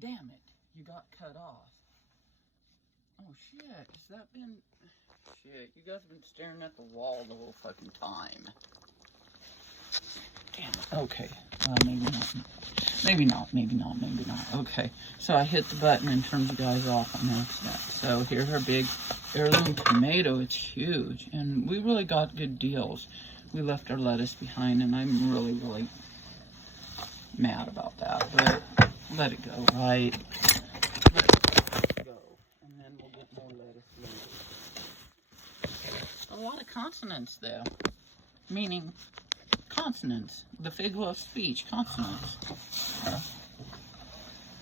Damn it, you got cut off. Oh shit, has that been... Shit, you guys have been staring at the wall the whole fucking time. Damn it, okay. Maybe not. Maybe not, maybe not, maybe not. Okay, so I hit the button and turned you guys off on accident. So here's our big heirloom tomato. It's huge, and we really got good deals. We left our lettuce behind, and I'm really, really mad about that. But let it go, right? Let it go, and then we'll get more lettuce later. A lot of consonants, though, meaning consonants. The figure of speech, consonants.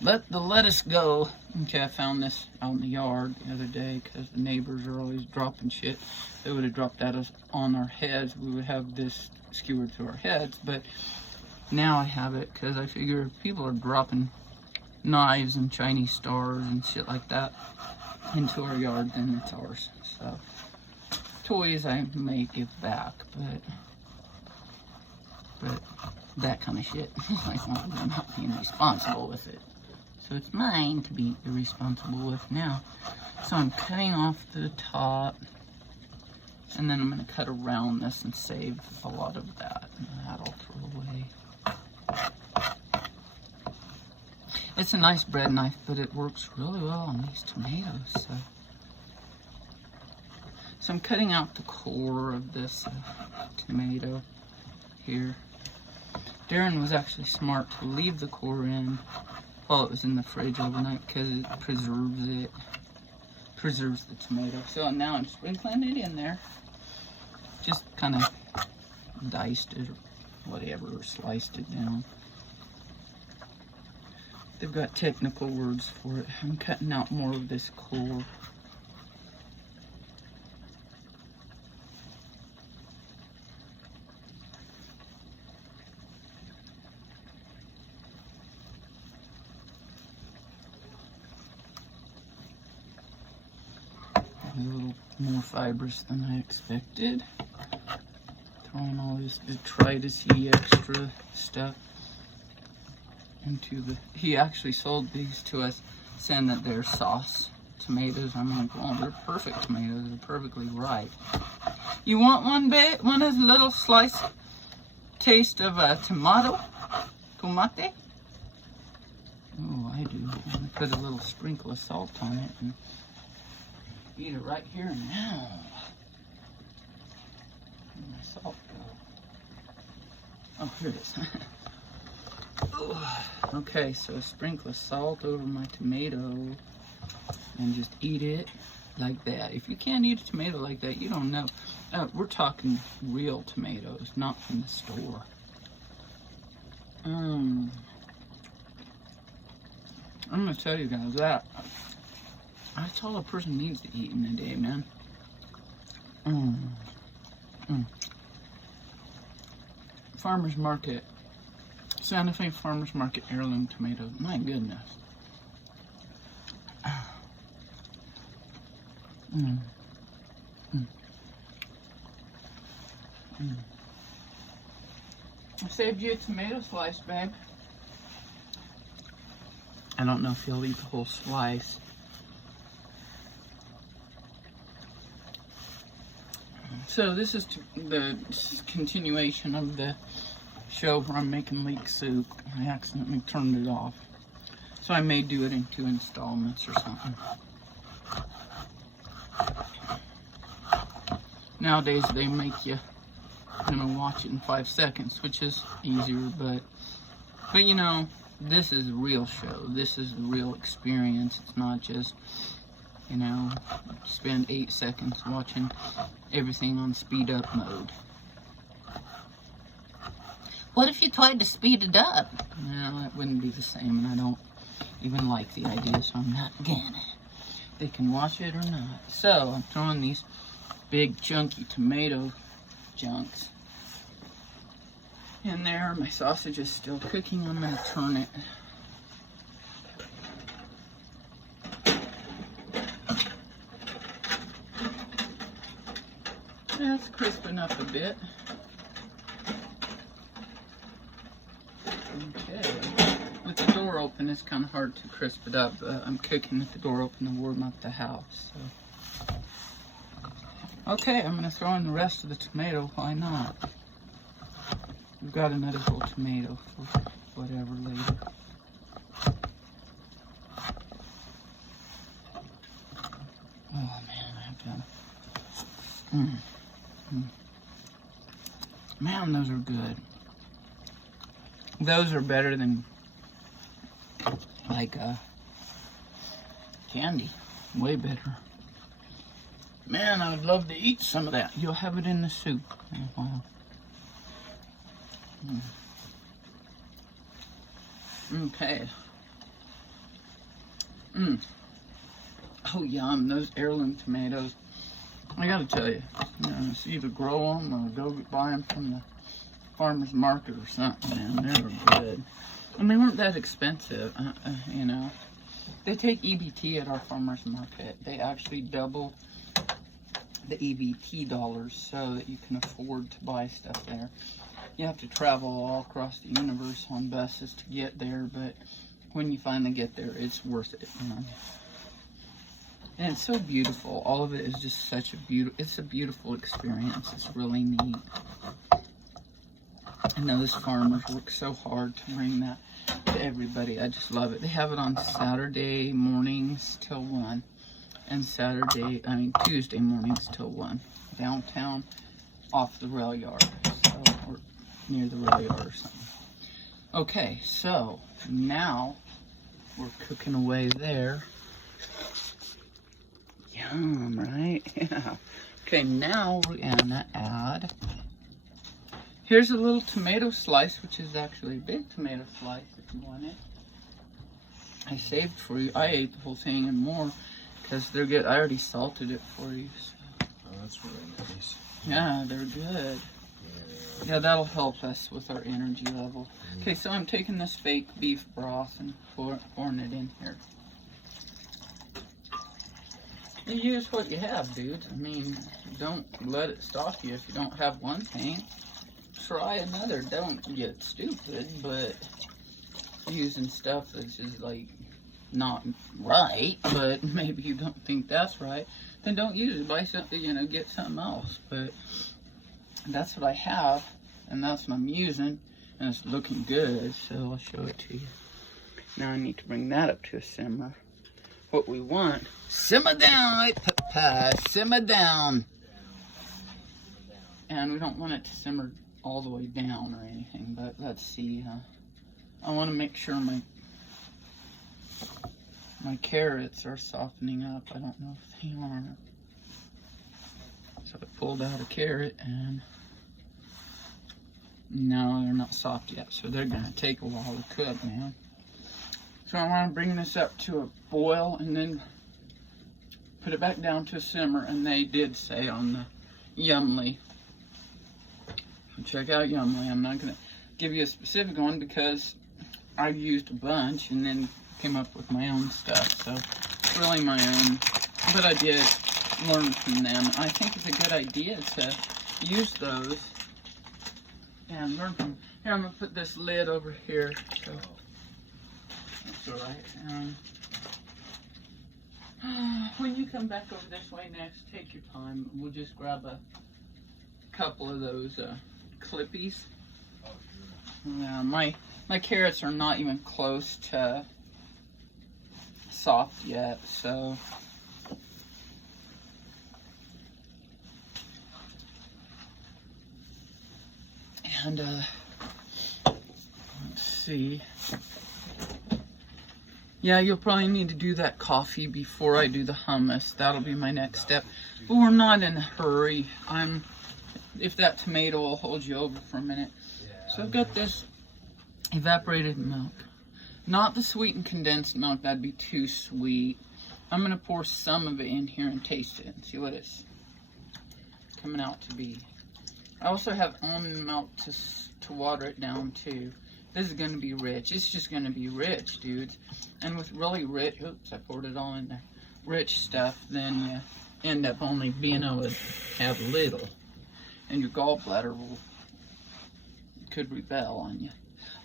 Let the lettuce go. Okay, I found this out in the yard the other day because the neighbors are always dropping shit. They would have dropped that on our heads. We would have this skewered to our heads, but now I have it because I figure if people are dropping knives and Chinese stars and shit like that into our yard, then it's ours. So, toys I may give back, but that kind of shit, like, well, I'm not being responsible with it. So it's mine to be irresponsible with now. So I'm cutting off the top, and then I'm going to cut around this and save a lot of that, and that I'll throw away. It's a nice bread knife, but it works really well on these tomatoes. So I'm cutting out the core of this tomato here. Darren was actually smart to leave the core in while it was in the fridge overnight because it preserves the tomato. So now I'm sprinkling it in there. Just kind of diced it or whatever, or sliced it down. They've got technical words for it. I'm cutting out more of this core. A little more fibrous than I expected. Throwing all this detritus-y extra stuff into the... He actually sold these to us, saying that they're sauce tomatoes. I'm like, well, they're perfect tomatoes. They're perfectly right. You want one bit? One of the little slice taste of a tomato? Tomate? Oh, I do. I put a little sprinkle of salt on it and eat it right here and now. Where'd my salt go? Oh, here it is. Okay, so a sprinkle of salt over my tomato and just eat it like that. If you can't eat a tomato like that, you don't know. We're talking real tomatoes, not from the store. I'm gonna tell you guys that. That's all a person needs to eat in a day, man. Farmer's Market. Santa Fe Farmer's Market heirloom tomatoes. My goodness. I saved you a tomato slice, babe. I don't know if you'll eat the whole slice. So this is the continuation of the show where I'm making leek soup. I accidentally turned it off. So I may do it in 2 installments or something. Nowadays they make you, watch it in 5 seconds, which is easier, but you know, this is a real show. This is a real experience. It's not just, spend 8 seconds watching everything on speed up mode. What if you tried to speed it up? No, it wouldn't be the same, and I don't even like the idea, so I'm not gonna. They can watch it or not. So, I'm throwing these big chunky tomato chunks in there. My sausage is still cooking. I'm gonna turn it. That's crisping up a bit. Okay, with the door open. and it's kind of hard to crisp it up. I'm cooking with the door open to warm up the house. So. Okay, I'm going to throw in the rest of the tomato. Why not? We've got another whole tomato for whatever later. Oh man, I've done. Man, those are good. Those are better than like candy. Way better. Man, I would love to eat some of that. You'll have it in the soup in a while. Okay. Oh, yum. Those heirloom tomatoes. I gotta tell you, it's either grow them or go buy them from the farmer's market or something, man. They were good. And they weren't that expensive, you know. They take EBT at our farmer's market. They actually double the EBT dollars so that you can afford to buy stuff there. You have to travel all across the universe on buses to get there, but when you finally get there, it's worth it, you know. And it's so beautiful. All of it is just such a it's a beautiful experience. It's really neat. I know those farmers work so hard to bring that to everybody. I just love it. They have it on Saturday mornings till 1. And Tuesday mornings till 1. Downtown off the rail yard. So, or near the rail yard or something. Okay, so now we're cooking away there. Yum, right? Yeah. Okay, now we're gonna add. Here's a little tomato slice, which is actually a big tomato slice if you want it. I saved for you. I ate the whole thing and more because they're good. I already salted it for you. So. Oh, that's really nice. Yeah, they're good. Yeah, that'll help us with our energy level. Okay, so I'm taking this fake beef broth and pouring it in here. You use what you have, dude. I mean, don't let it stop you if you don't have one thing. Try another. Don't get stupid, but using stuff that's just like not right, but maybe you don't think that's right, then don't use it. Buy something, get something else. But that's what I have, and that's what I'm using, and it's looking good, so I'll show it to you. Now I need to bring that up to a simmer. What we want, simmer down, right, Papa, simmer down. And we don't want it to simmer all the way down or anything, but let's see. I want to make sure my carrots are softening up. I don't know if they are. So I pulled out a carrot and no, they're not soft yet, so they're gonna take a while to cook, man. So I want to bring this up to a boil and then put it back down to a simmer. And they did say on the Yumly, check out Yumly. I'm not going to give you a specific one because I used a bunch and then came up with my own stuff. So it's really my own, but I did learn from them. I think it's a good idea to use those and learn from. Here, I'm going to put this lid over here. So. That's alright. When you come back over this way next, take your time. We'll just grab a couple of those clippies. Yeah, my carrots are not even close to soft yet, so. And let's see. Yeah, you'll probably need to do that coffee before I do the hummus. That'll be my next step. But we're not in a hurry. If that tomato will hold you over for a minute. So I've got this evaporated milk. Not the sweetened condensed milk, that'd be too sweet. I'm gonna pour some of it in here and taste it and see what it's coming out to be. I also have almond milk to water it down too. This is going to be rich. It's just going to be rich, dudes. And with really rich, oops, I poured it all in there, rich stuff, then you end up only being able to have little. And your gallbladder could rebel on you.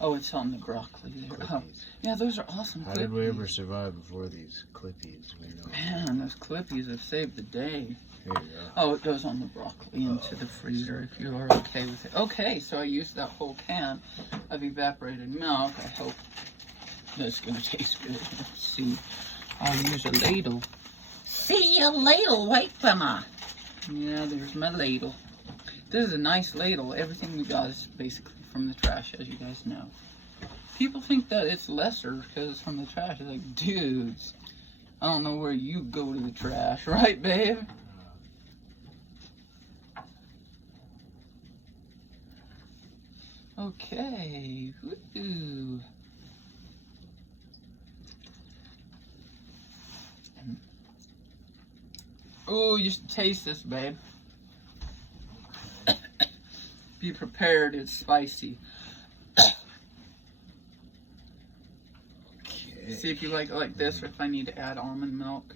Oh, it's on the broccoli there. Oh, yeah, those are awesome. How did we ever survive before these clippies? Man, those clippies have saved the day. There you go. Oh, it goes on the broccoli into the freezer if you are okay with it. Okay, so I used that whole can of evaporated milk. I hope that's going to taste good. Let's see. I'll use a ladle. See a ladle, wait for me. Yeah, there's my ladle. This is a nice ladle. Everything we got is basically from the trash, as you guys know. People think that it's lesser because it's from the trash. It's like, dudes, I don't know where you go to the trash, right, babe? Okay. Woo-hoo. Oh, you should taste this, babe. Be prepared, it's spicy. Okay. See if you like it like this or if I need to add almond milk.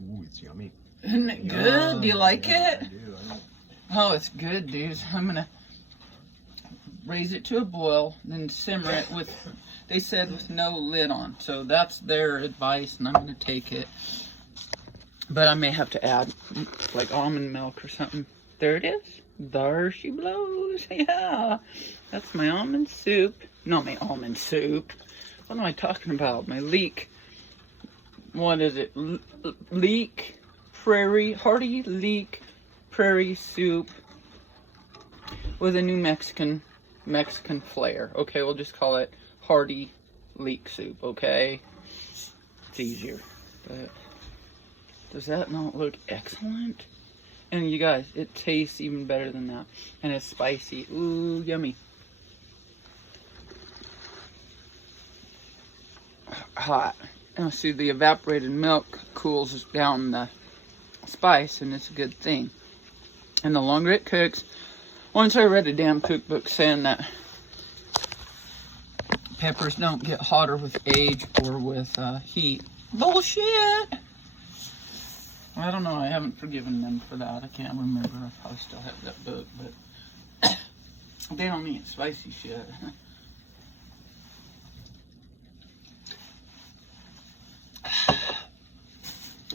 Ooh, it's yummy. Isn't it good? Do you like it? I do. Oh, it's good, dudes. I'm gonna raise it to a boil, then simmer it with, they said with no lid on. So that's their advice, and I'm gonna take it. But I may have to add like almond milk or something. There it is. There she blows. Yeah. That's my almond soup. Not my almond soup. What am I talking about? My leek. What is it? Leek prairie. Hearty leek prairie soup with a new Mexican flair. Okay, we'll just call it hearty leek soup, okay? It's easier. But does that not look excellent? And you guys, it tastes even better than that. And it's spicy. Ooh, yummy. Hot. And see, the evaporated milk cools down the spice, and it's a good thing. And the longer it cooks, once I read a damn cookbook saying that peppers don't get hotter with age or with heat. Bullshit! I don't know, I haven't forgiven them for that. I can't remember. I probably still have that book, but they don't eat spicy shit.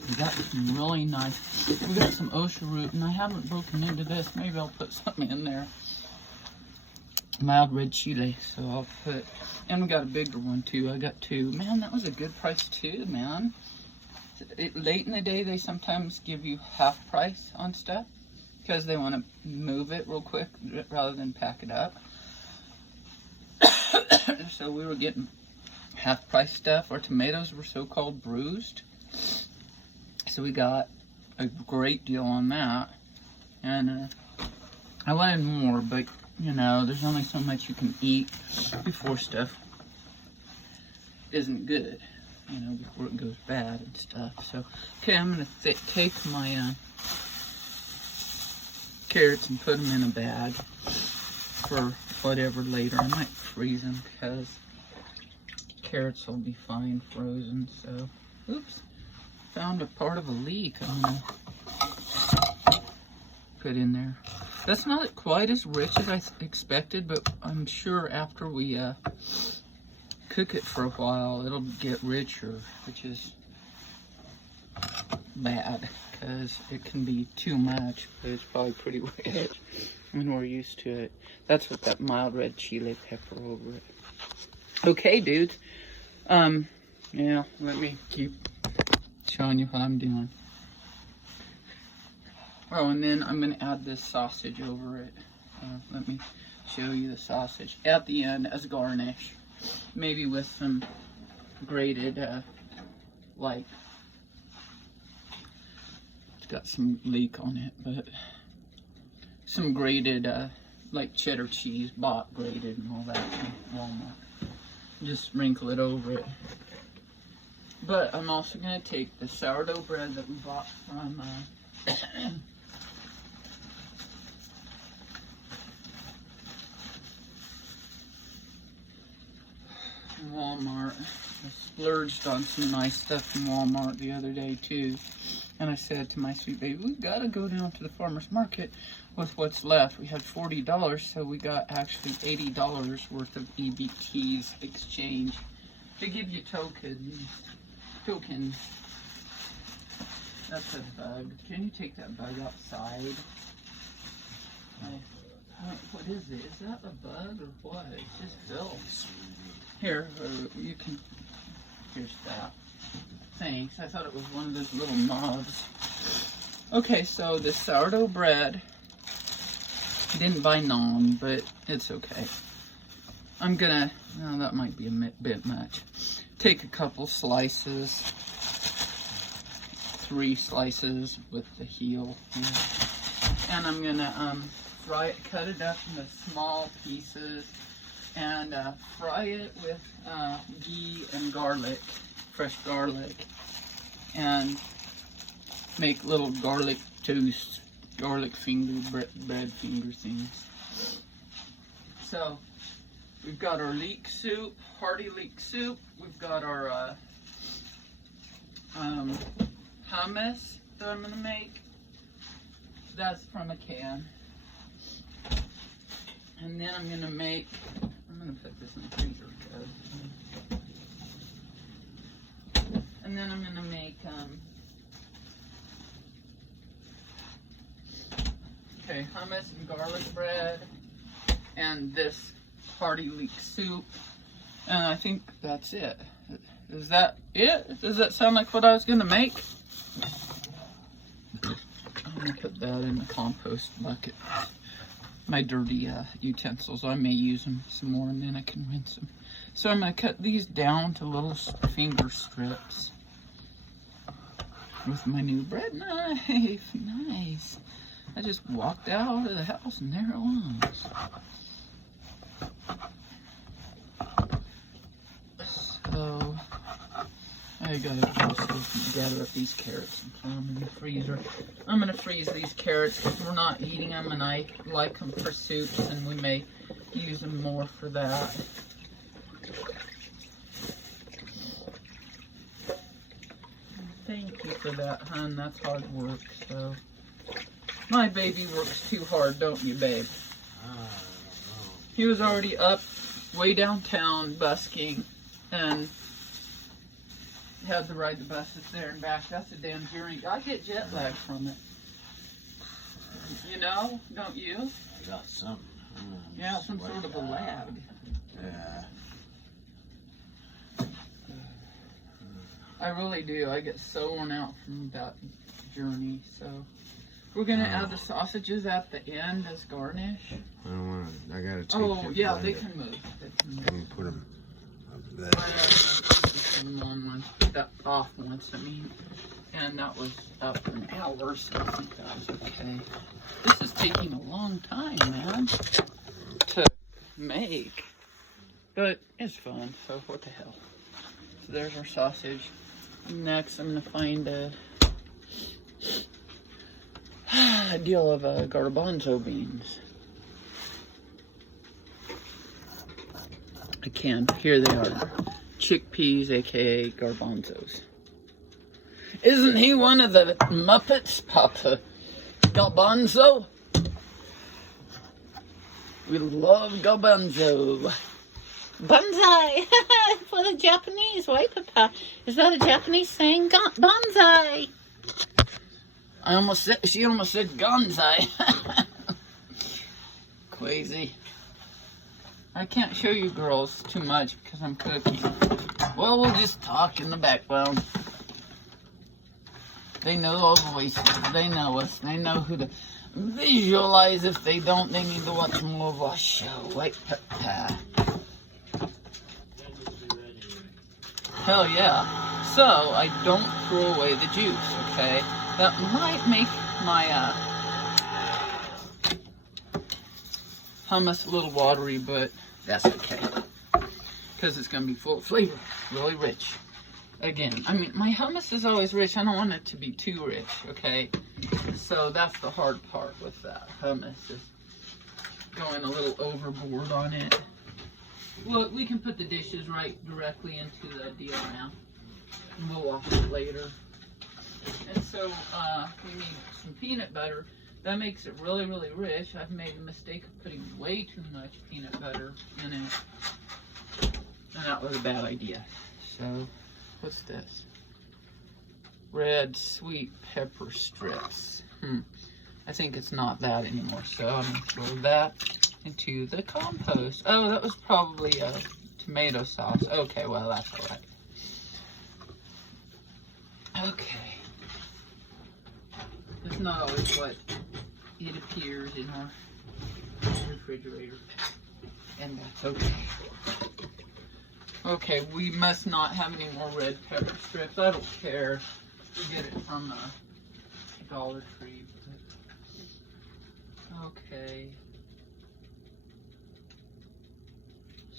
We got some really nice, we got some osha root, and I haven't broken into this. Maybe I'll put something in there. Mild red chili, so I'll put, and we got a bigger one too. I got two. Man, that was a good price too, man. Late in the day, they sometimes give you half price on stuff because they want to move it real quick rather than pack it up. So we were getting half price stuff. Our tomatoes were so-called bruised. So we got a great deal on that. And I wanted more, but you know, there's only so much you can eat before stuff isn't good. You know, before it goes bad and stuff. So, okay, I'm going to take my carrots and put them in a bag for whatever later. I might freeze them because carrots will be fine frozen. So, oops, found a part of a leek I'm going to put in there. That's not quite as rich as I expected, but I'm sure after we cook it for a while, it'll get richer, which is bad because it can be too much, but it's probably pretty rich when we're used to it. That's with that mild red chili pepper over it. Okay, dudes. Yeah, let me keep showing you what I'm doing. Oh, and then I'm going to add this sausage over it. Let me show you the sausage at the end as garnish. Maybe with some grated, like, it's got some leek on it, but some grated, like cheddar cheese, bought grated and all that from Walmart. Just sprinkle it over it. But I'm also going to take the sourdough bread that we bought from, from Walmart. I splurged on some nice stuff from Walmart the other day too. And I said to my sweet baby, we've got to go down to the farmer's market with what's left. We had $40, so we got actually $80 worth of EBTs exchange. They give you tokens. That's a bug. Can you take that bug outside? What is it? Is that a bug or what? It's just filth. Here, you can. Here's that. Thanks. I thought it was one of those little knobs. Okay, so this sourdough bread. I didn't buy naan, but it's okay. I'm gonna. No, that might be a bit much. Take a couple slices. 3 slices with the heel. And I'm gonna cut it up into small pieces, and fry it with ghee and garlic, fresh garlic, and make little garlic toast, garlic finger bread finger things. So we've got our leek soup, hearty leek soup. We've got our hummus that I'm gonna make. That's from a can. And then I'm gonna put this in the freezer, good. And then I'm gonna make, hummus and garlic bread, and this hearty leek soup. And I think that's it. Is that it? Does that sound like what I was gonna make? I'm gonna put that in the compost bucket. My dirty utensils. I may use them some more and then I can rinse them. So I'm going to cut these down to little finger strips with my new bread knife. Nice. I just walked out of the house and there it was. So I gotta also gather up these carrots and put them in the freezer. I'm gonna freeze these carrots because we're not eating them, and I like them for soups, and we may use them more for that. Thank you for that, hun. That's hard work. So my baby works too hard, don't you, babe? He was already up way downtown busking, and had to ride the buses there and back. That's a damn journey. I get jet lag from it. You know, don't you? I got some. Yeah, some sort of a lag. Yeah. I really do. I get so worn out from that journey. So we're gonna add the sausages at the end as garnish. I don't want to. I gotta take. Oh yeah, they can move. I can put them up there. Put that off once, and that was up an hour, so I think that was okay. This is taking a long time, man, to make, but it's fun, so what the hell. So there's our sausage. Next, I'm gonna find a deal of garbanzo beans. I can. Here they are. Chickpeas, aka garbanzos. Isn't he one of the Muppets, Papa Garbanzo? We love garbanzo. Bonsai for the Japanese, right, Papa? Is that a Japanese saying? Bonsai. She almost said gonzai. Crazy. I can't show you girls too much because I'm cooking. Well, we'll just talk in the background. They know our voices. They know us. They know who to visualize. If they don't, they need to watch more of our show. Right, Papa? Hell yeah. So, I don't throw away the juice, okay? That might make my hummus a little watery, but that's okay. Because it's going to be full of flavor. Really rich. Again, I mean, my hummus is always rich. I don't want it to be too rich, okay? So that's the hard part with that hummus, is going a little overboard on it. Well, we can put the dishes right directly into the deal now. And we'll wash it later. And so, we need some peanut butter. That makes it really, really rich. I've made the mistake of putting way too much peanut butter in it. And that was a bad idea. So, what's this? Red sweet pepper strips. I think it's not that anymore. So, I'm going to throw that into the compost. Oh, that was probably a tomato sauce. Okay, well, that's alright. Okay. It's not always what it appears in our refrigerator. And that's okay. Okay, we must not have any more red pepper strips. I don't care. We get it from Dollar Tree. But... Okay.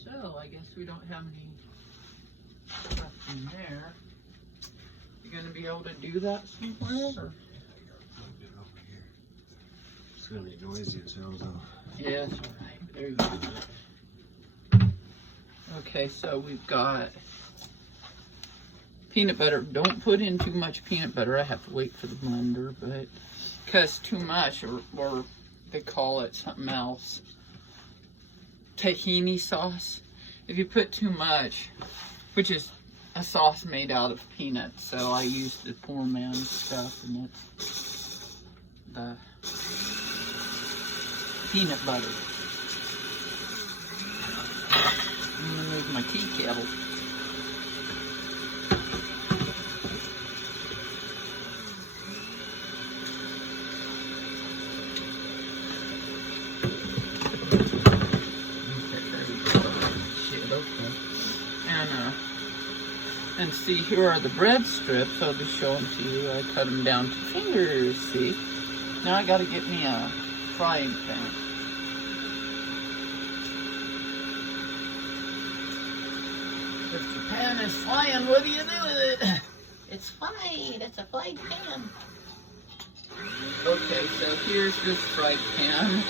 So, I guess we don't have any stuff in there. You gonna be able to do that somewhere? Or? It's gonna be noisy as hell though. Yeah, that's alright. There you go. Okay, so we've got peanut butter. Don't put in too much peanut butter. I have to wait for the blender, but because too much, or they call it something else. Tahini sauce. If you put too much, which is a sauce made out of peanuts, so I use the poor man's stuff, and it's the peanut butter. I'm gonna move my tea kettle. And see, here are the bread strips. I'll just show them to you. I cut them down to fingers, see? Now I gotta get me a frying pan. If the pan is flying, what do you do with it? It's fine, it's a fried pan. Okay, so here's this fried pan.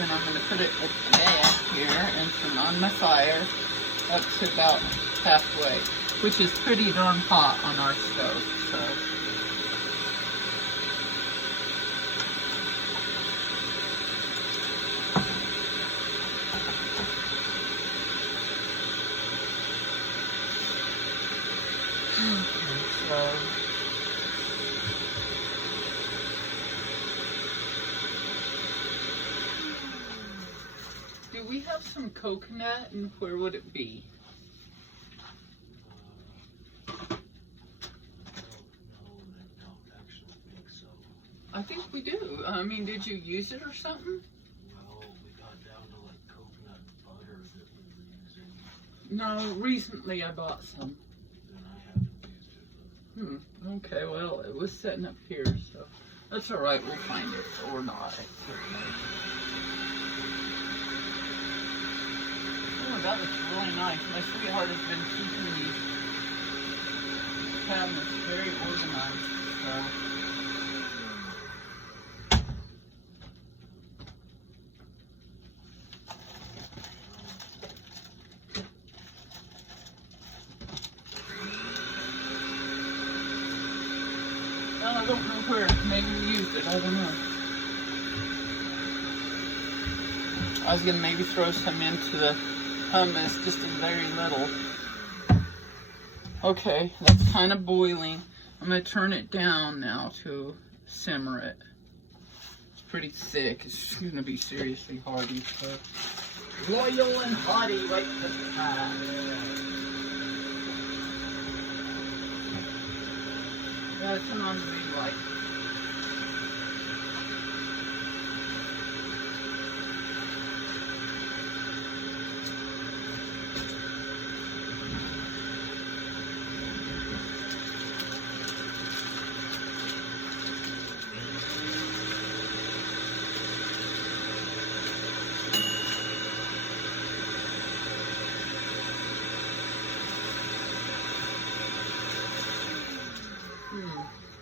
And I'm gonna put it at the back here and turn on my fire up to about halfway, which is pretty darn hot on our stove, so. Okay, so. Do we have some coconut, and where would it be? I think we do. I mean, did you use it or something? Well, we got down to like coconut butter that we were using. No, recently I bought some. Then I haven't used it. Okay, well, it was sitting up here, so that's alright, we'll find it, or not. Oh, that looks really nice. My sweetheart has been keeping these cabinets very organized, so. I don't know where. Maybe we used it. I don't know. I was going to maybe throw some into the hummus, just a very little. Okay, that's kind of boiling. I'm going to turn it down now to simmer it. It's pretty thick. It's going to be seriously hearty. So. Loyal and hearty right to the top. Yeah, turn on the big light.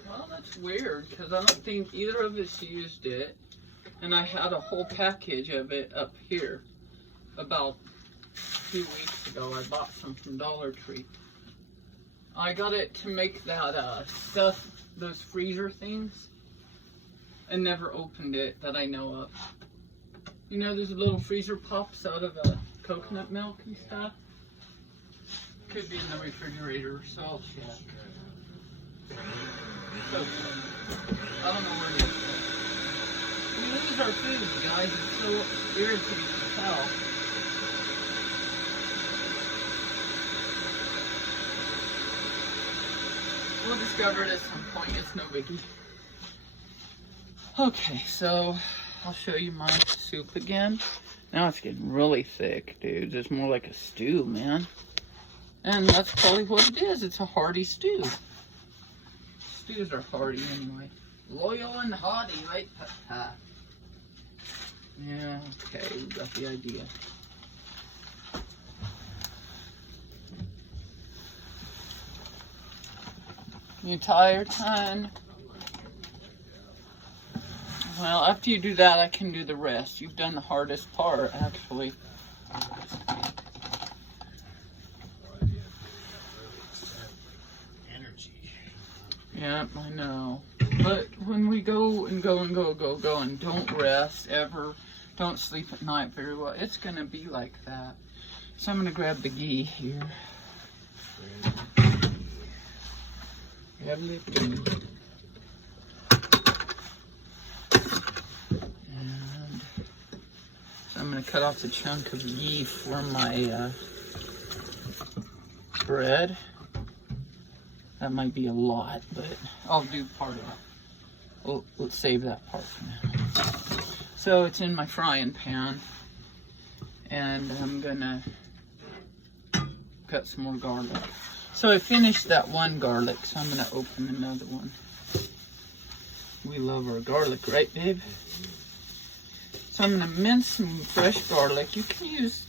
Well, that's weird, because I don't think either of us used it. And I had a whole package of it up here. About few weeks ago. I bought some from Dollar Tree. I got it to make that stuff, those freezer things, and never opened it that I know of. You know, there's a little freezer pops out of coconut milk and stuff. Could be in the refrigerator, so I'll check. So, I don't know where it is. We lose our food, guys. It's so irritating as hell. We'll discover it at some point. It's no biggie. Okay, so I'll show you my soup again. Now it's getting really thick, dude. It's more like a stew, man. And that's probably what it is. It's a hearty stew. Stews are hearty anyway. Loyal and hearty, right? Yeah, okay, we got the idea. You tired, son? Well, after you do that, I can do the rest. You've done the hardest part, actually. Yeah, I know. But when we go and go and go and don't rest ever, don't sleep at night very well, it's gonna be like that. So I'm gonna grab the ghee here. Grab the ghee. And so I'm gonna cut off the chunk of ghee for my bread. That might be a lot, but I'll do part of it. Let's save that part for now. So it's in my frying pan, and I'm gonna cut some more garlic. So I finished that one garlic, so I'm gonna open another one. We love our garlic, right, babe? So I'm gonna mince some fresh garlic. You can use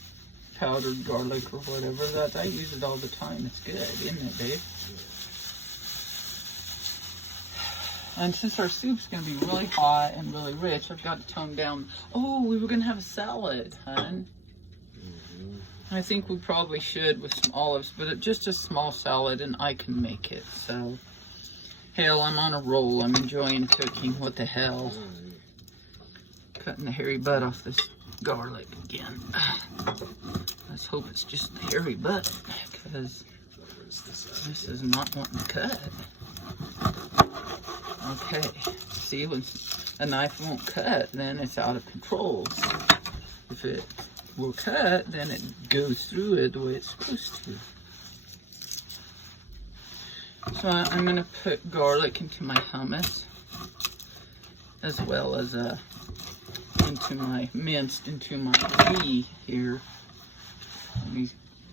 powdered garlic or whatever. That I use it all the time. It's good, isn't it, babe? And since our soup's going to be really hot and really rich, I've got to tone down. Oh, we were going to have a salad, hun. I think we probably should with some olives, but just a small salad, and I can make it. So, hell, I'm on a roll. I'm enjoying cooking. What the hell? Cutting the hairy butt off this garlic again. Let's hope it's just the hairy butt, because this is not wanting to cut. Okay, see, when a knife won't cut, then it's out of control. If it will cut, then it goes through it the way it's supposed to. So I'm going to put garlic into my hummus, as well as minced into my ghee here. Let me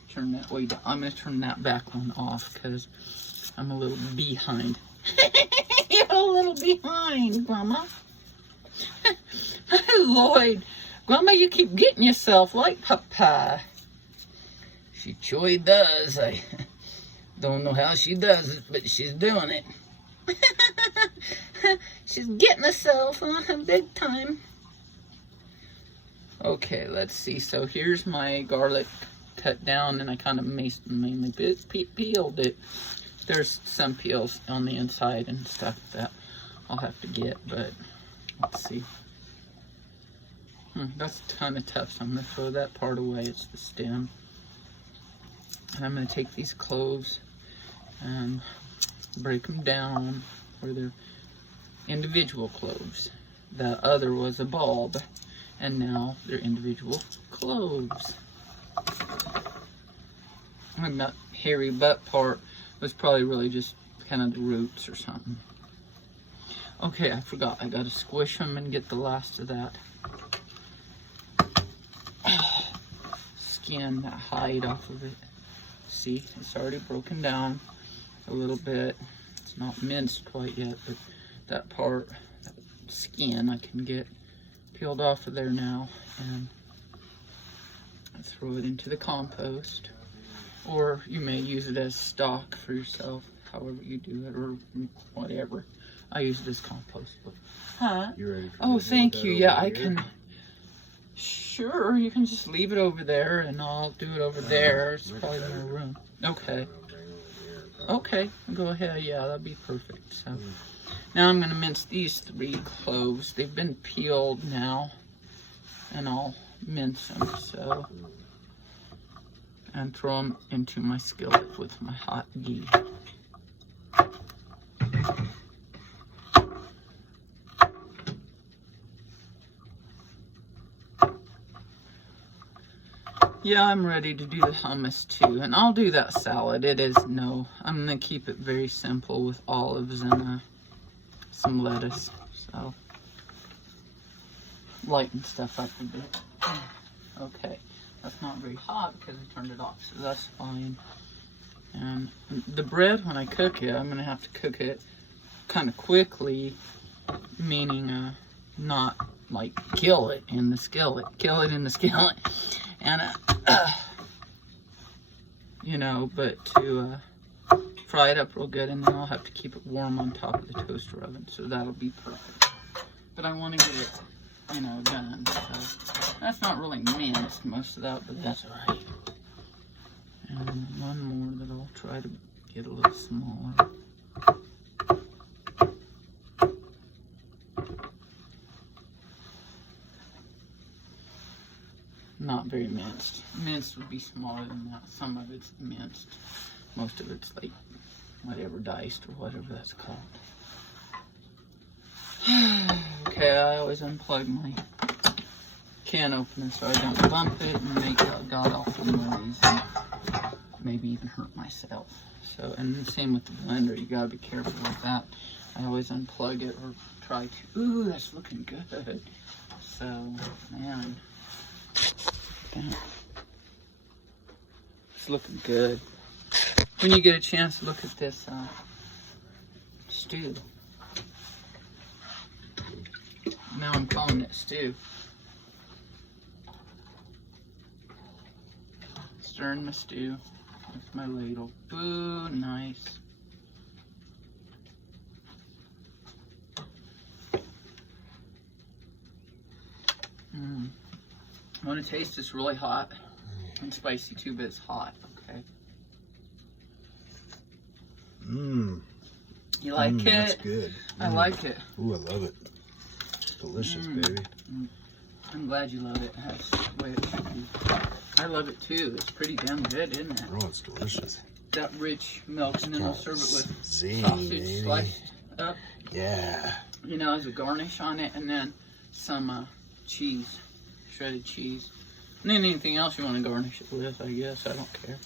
turn that way down. I'm going to turn that back one off because I'm a little behind. You're a little behind, Grandma. Lloyd, Grandma, you keep getting yourself like Papa. She sure does. I don't know how she does it, but she's doing it. She's getting herself big time. Okay, let's see. So here's my garlic cut down, and I kind of mainly peeled it. There's some peels on the inside and stuff that I'll have to get, but let's see. That's kind of tough, so I'm going to throw that part away. It's the stem. And I'm going to take these cloves and break them down where they're individual cloves. The other was a bulb, and now they're individual cloves. And that hairy butt part was probably really just kind of the roots or something. Okay, I forgot. I gotta squish them and get the last of that skin, that hide off of it. See, it's already broken down a little bit. It's not minced quite yet, but that part, that skin, I can get peeled off of there now, and throw it into the compost. Or you may use it as stock for yourself, however you do it, or whatever. I use it as compost. Huh? You ready for oh, thank you. Yeah, I can. Sure, you can just leave it over there and I'll do it over there. It's probably more room. Okay. Okay, go ahead. Yeah, that'd be perfect. So now I'm going to mince these 3 cloves. They've been peeled now. And I'll mince them. So, and throw them into my skillet with my hot ghee. Yeah, I'm ready to do the hummus too, and I'll do that salad. I'm gonna keep it very simple with olives and some lettuce, so lighten stuff up a bit. Okay, that's not very hot because I turned it off, so that's fine. And the bread, when I cook it, I'm gonna have to cook it kind of quickly, meaning not like kill it in the skillet, and you know, but to fry it up real good, and then I'll have to keep it warm on top of the toaster oven, so that'll be perfect. But I want to get it, you know, done. So that's not really minced, most of that, but that's all right. And one more that I'll try to get a little smaller. Not very minced. Minced would be smaller than that. Some of it's minced. Most of it's like whatever, diced or whatever that's called. Okay, I always unplug my can opener so I don't bump it and make a god-awful noise and maybe even hurt myself. So, and the same with the blender. You gotta be careful with that. I always unplug it or try to. Ooh, that's looking good. So, man. It's looking good. When you get a chance, look at this stew. Now I'm calling it stew. Stirring my stew with my ladle. Ooh, nice. I want to taste this really hot and spicy too, but it's hot. Okay. You like it? That's good. I like it. Ooh, I love it. It's delicious, baby. I'm glad you love it. That's the way it should be. I love it too. It's pretty damn good, isn't it? Oh, it's delicious. That rich milk, and then we'll serve it with zing, sausage baby. sliced up. Yeah. You know, as a garnish on it, and then some cheese, shredded cheese. And then anything else you want to garnish it with, I guess. I don't care.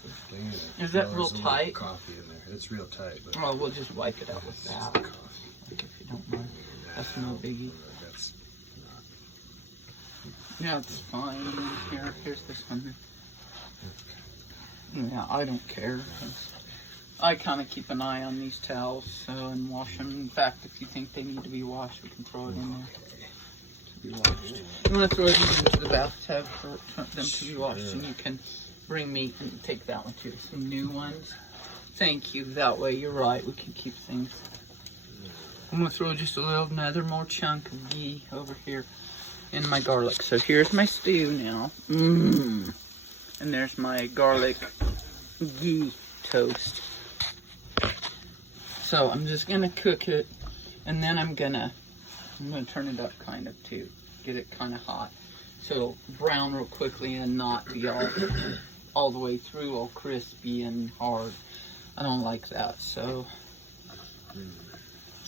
Is that real tight? Coffee in there. It's real tight. But oh, we'll just wipe it out with that. Like if you don't mind. That's no biggie. That's yeah, it's fine. Here's this one. Yeah, I don't care. I kind of keep an eye on these towels and wash them. In fact, if you think they need to be washed, we can throw it in there to be washed. You want to throw it into the bathtub for them to be washed, and you can bring me and take that one too. Some new ones. Thank you. That way, you're right. We can keep things. I'm gonna throw just another more chunk of ghee over here in my garlic. So here's my stew now. And there's my garlic ghee toast. So I'm just gonna cook it, and then I'm gonna turn it up kind of too, get it kind of hot, so it'll brown real quickly and not be all the way through, all crispy and hard. I don't like that, so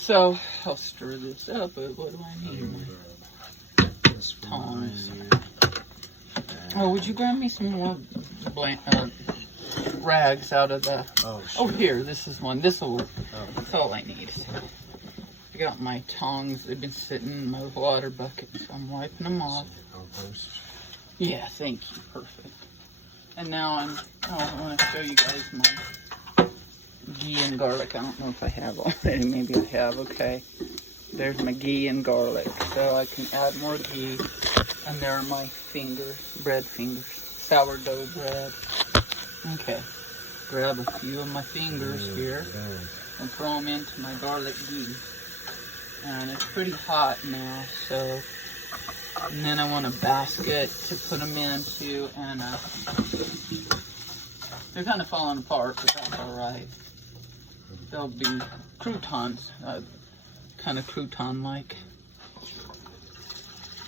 I'll stir this up. But what do I need? Tongs. Oh, would you grab me some more rags out of the... Oh, sure. Oh, here, this is one. This will work. That's all I need. I got my tongs. They've been sitting in my water bucket, so I'm wiping them off. Compost. Yeah, thank you. Perfect. And now I want to show you guys my ghee and garlic. I don't know if I have already. Maybe I have. Okay. There's my ghee and garlic. So I can add more ghee. And there are my fingers, bread fingers, sourdough bread. Okay. Grab a few of my fingers here and throw them into my garlic ghee. And it's pretty hot now, so And then I want a basket to put them into, and they're kind of falling apart, but that's all right. They'll be croutons, kind of crouton-like.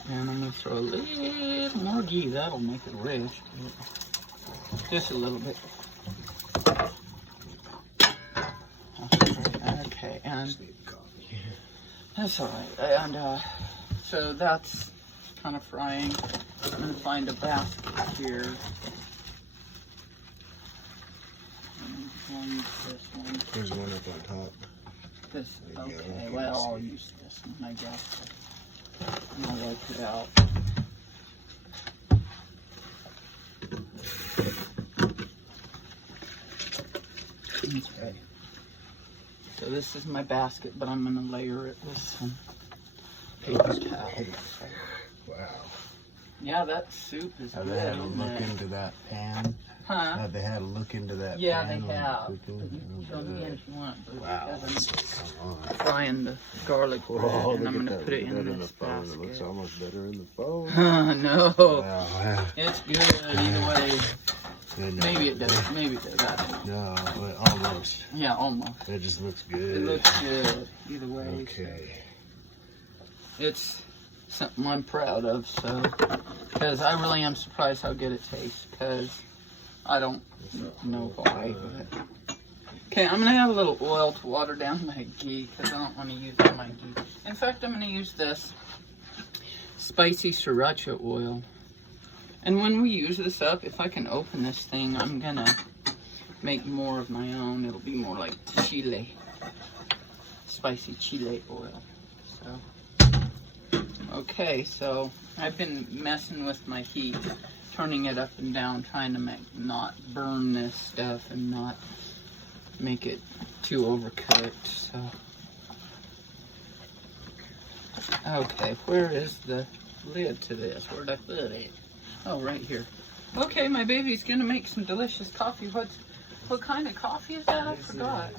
And I'm gonna throw a little more ghee. That'll make it rich, just a little bit. Okay, and that's all right. And so that's kind of frying. I'm gonna find a basket here. This one. There's one up on top. This. There you go. Okay. Well, I'll use this one, I guess. And I'll wipe it out. That's right. So this is my basket, but I'm gonna layer it with some paper towels. Wow. Yeah, that soup is Have good. they had a isn't look it? into that pan? Huh? Have they had a look into that Yeah, pan? they when have. cooking? You can show me again if you want. But Wow. because Come on. I'm frying the garlic bread, and I'm gonna put it in this phone. It looks basket. almost better in the phone. No, Wow. it's good either way. No, Maybe it does. Maybe it does. I don't know. No, but almost. Yeah, almost. It just looks It good. looks good either way. Okay. It's something I'm proud of. So, because I really am surprised how good it tastes. Because I don't know why. But. Okay, I'm gonna add a little oil to water down my ghee because I don't want to use all my ghee. In fact, I'm gonna use this spicy sriracha oil. And when we use this up, if I can open this thing, I'm gonna make more of my own. It'll be more like chile, spicy chile oil. So, okay, so I've been messing with my heat, turning it up and down, trying to not burn this stuff and not make it too overcooked. So, okay, where is the lid to this? Where'd I put it? Oh, right here. Okay, my baby's gonna make some delicious coffee. What kind of coffee is that? I forgot.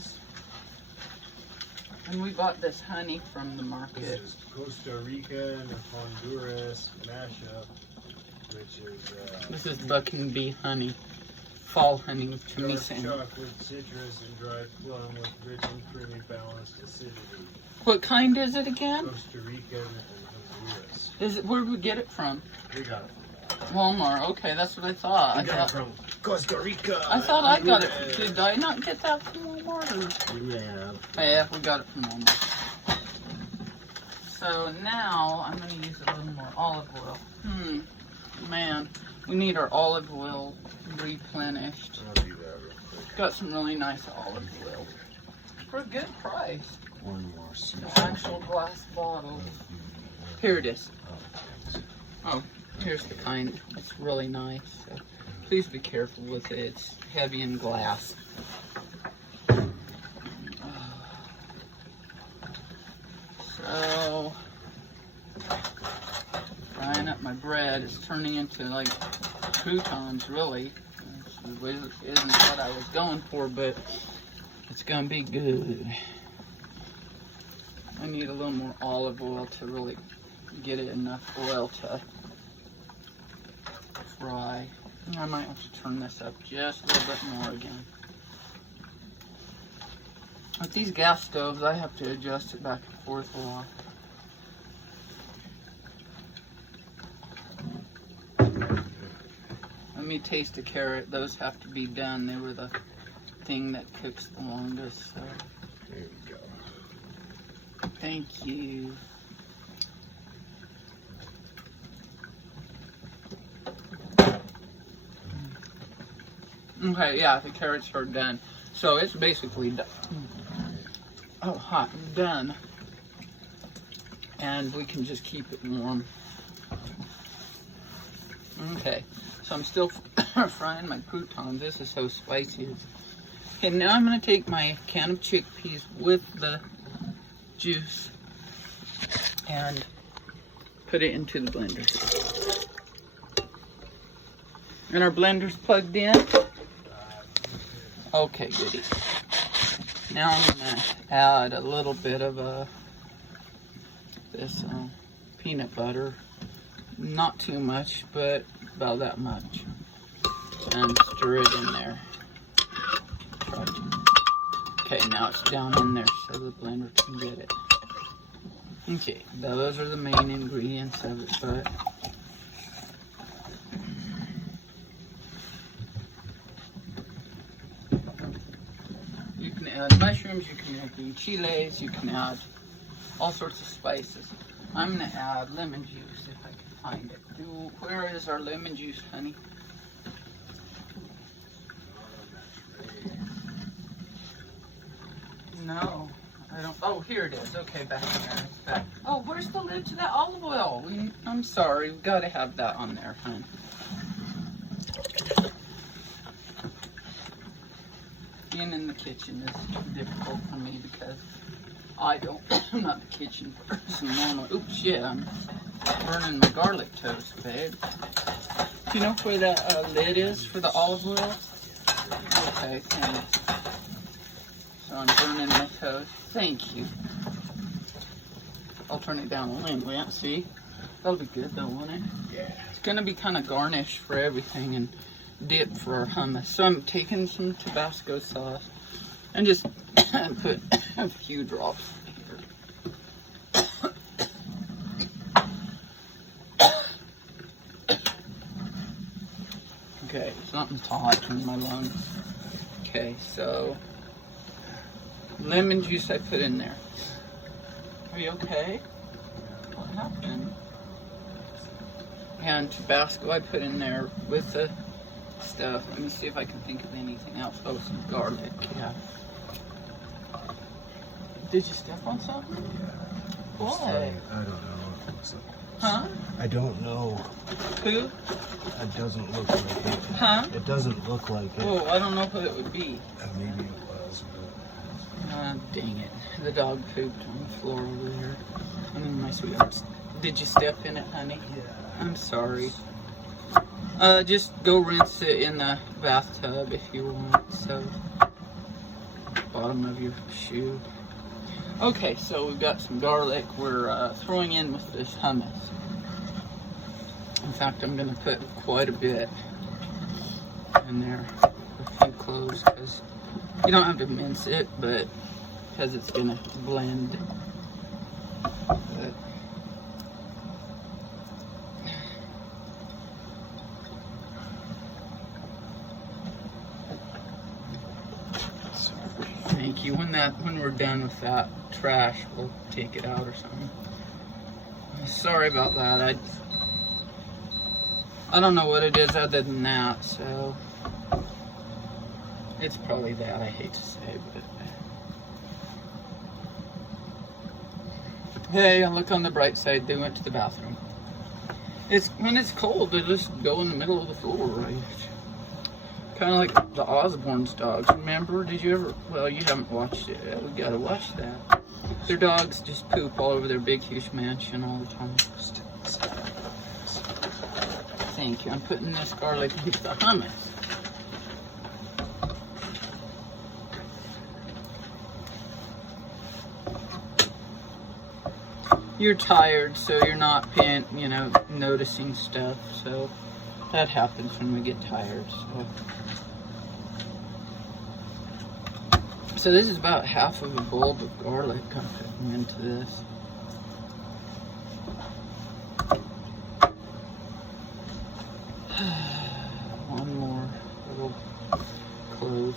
And we bought this honey from the market. This is Costa Rica and Honduras mashup, which is This is bucking bee honey. Fall honey with dark chamiso. chocolate, citrus, and dried plum with rich and creamy balanced acidity. What kind is it again? Costa Rica and Honduras. Is it? Where did we get it from? We got it. Walmart. Okay, that's what I thought. We got it from Costa Rica. I thought I got it. Honduras. Did I not get that from Walmart? Or? You may have. Yeah, we got it from Walmart. So now I'm going to use a little more olive oil. Man, we need our olive oil replenished. I'll do that real quick. Got some really nice olive oil for a good price. One more soup. Actual glass bottle. Here it is. Oh, here's the kind. It's really nice. So please be careful with it. It's heavy in glass. So, frying up my bread is turning into like croutons, really. Which isn't what I was going for, but it's gonna be good. I need a little more olive oil to really get it enough oil to fry. I might have to turn this up just a little bit more again. With these gas stoves, I have to adjust it back and forth a lot. Let me taste a carrot. Those have to be done. They were the thing that cooks the longest. So. There we go. Thank you. Okay, yeah, the carrots are done. So it's basically done. Oh, hot, done. And we can just keep it warm. Okay, so I'm still frying my croutons. This is so spicy. Okay, now I'm gonna take my can of chickpeas with the juice and put it into the blender. And our blender's plugged in. Okay, goody. Now I'm gonna add a little bit of this peanut butter. not too much, but about that much. And stir it in there. Okay, now it's down in there so the blender can get it. Okay, those are the main ingredients of it, but you can add mushrooms, you can add green chiles, you can add all sorts of spices. I'm gonna add lemon juice if I can find it. Where is our lemon juice, honey? No, I don't. Oh, here it is. Okay, back there. Back. Oh, where's the lid to that olive oil? I'm sorry. We've got to have that on there, hon. Being in the kitchen is difficult for me because I'm not the kitchen person normally. Oops, shit. I'm burning my garlic toast, babe. Do you know where that lid is for the olive oil? Okay, thanks. So I'm burning my toast. Thank you. I'll turn it down a little bit. See? That'll be good though, won't it? Yeah. It's gonna be kind of garnish for everything and dip for our hummus. So I'm taking some Tabasco sauce and just put a few drops here. Okay, something's hot in my lungs. Okay, so lemon juice I put in there. Are you okay? What happened? And Tabasco I put in there with the stuff. Let me see if I can think of anything else. Oh, some garlic, yeah. Did you step on something? What? I don't know. Huh? I don't know. Who? It doesn't look like it. Huh? It doesn't look like it. Oh, I don't know what it would be. Maybe it was, but Dang it. The dog pooped on the floor over there. My sweetheart. Did you step in it, honey? yeah. I'm sorry. Just go rinse it in the bathtub if you want. So, bottom of your shoe. Okay, so we've got some garlic we're throwing in with this hummus. In fact, I'm going to put quite a bit in there. A few cloves, because you don't have to mince it, but because it's going to blend. But thank you. When we're done with that trash, we'll take it out or something. Sorry about that. I don't know what it is other than that, so it's probably that. I hate to say, but hey, I look on the bright side. They went to the bathroom. When it's cold, they just go in the middle of the floor, right? Kind of like the Osborne's dogs. Remember? Did you ever? Well, you haven't watched it yet. We gotta watch that. Their dogs just poop all over their big, huge mansion all the time. Thank you. I'm putting this garlic into the hummus. You're tired, so you're not noticing stuff. So that happens when we get tired. So this is about half of a bulb of garlic I'm putting into this. One more little clove.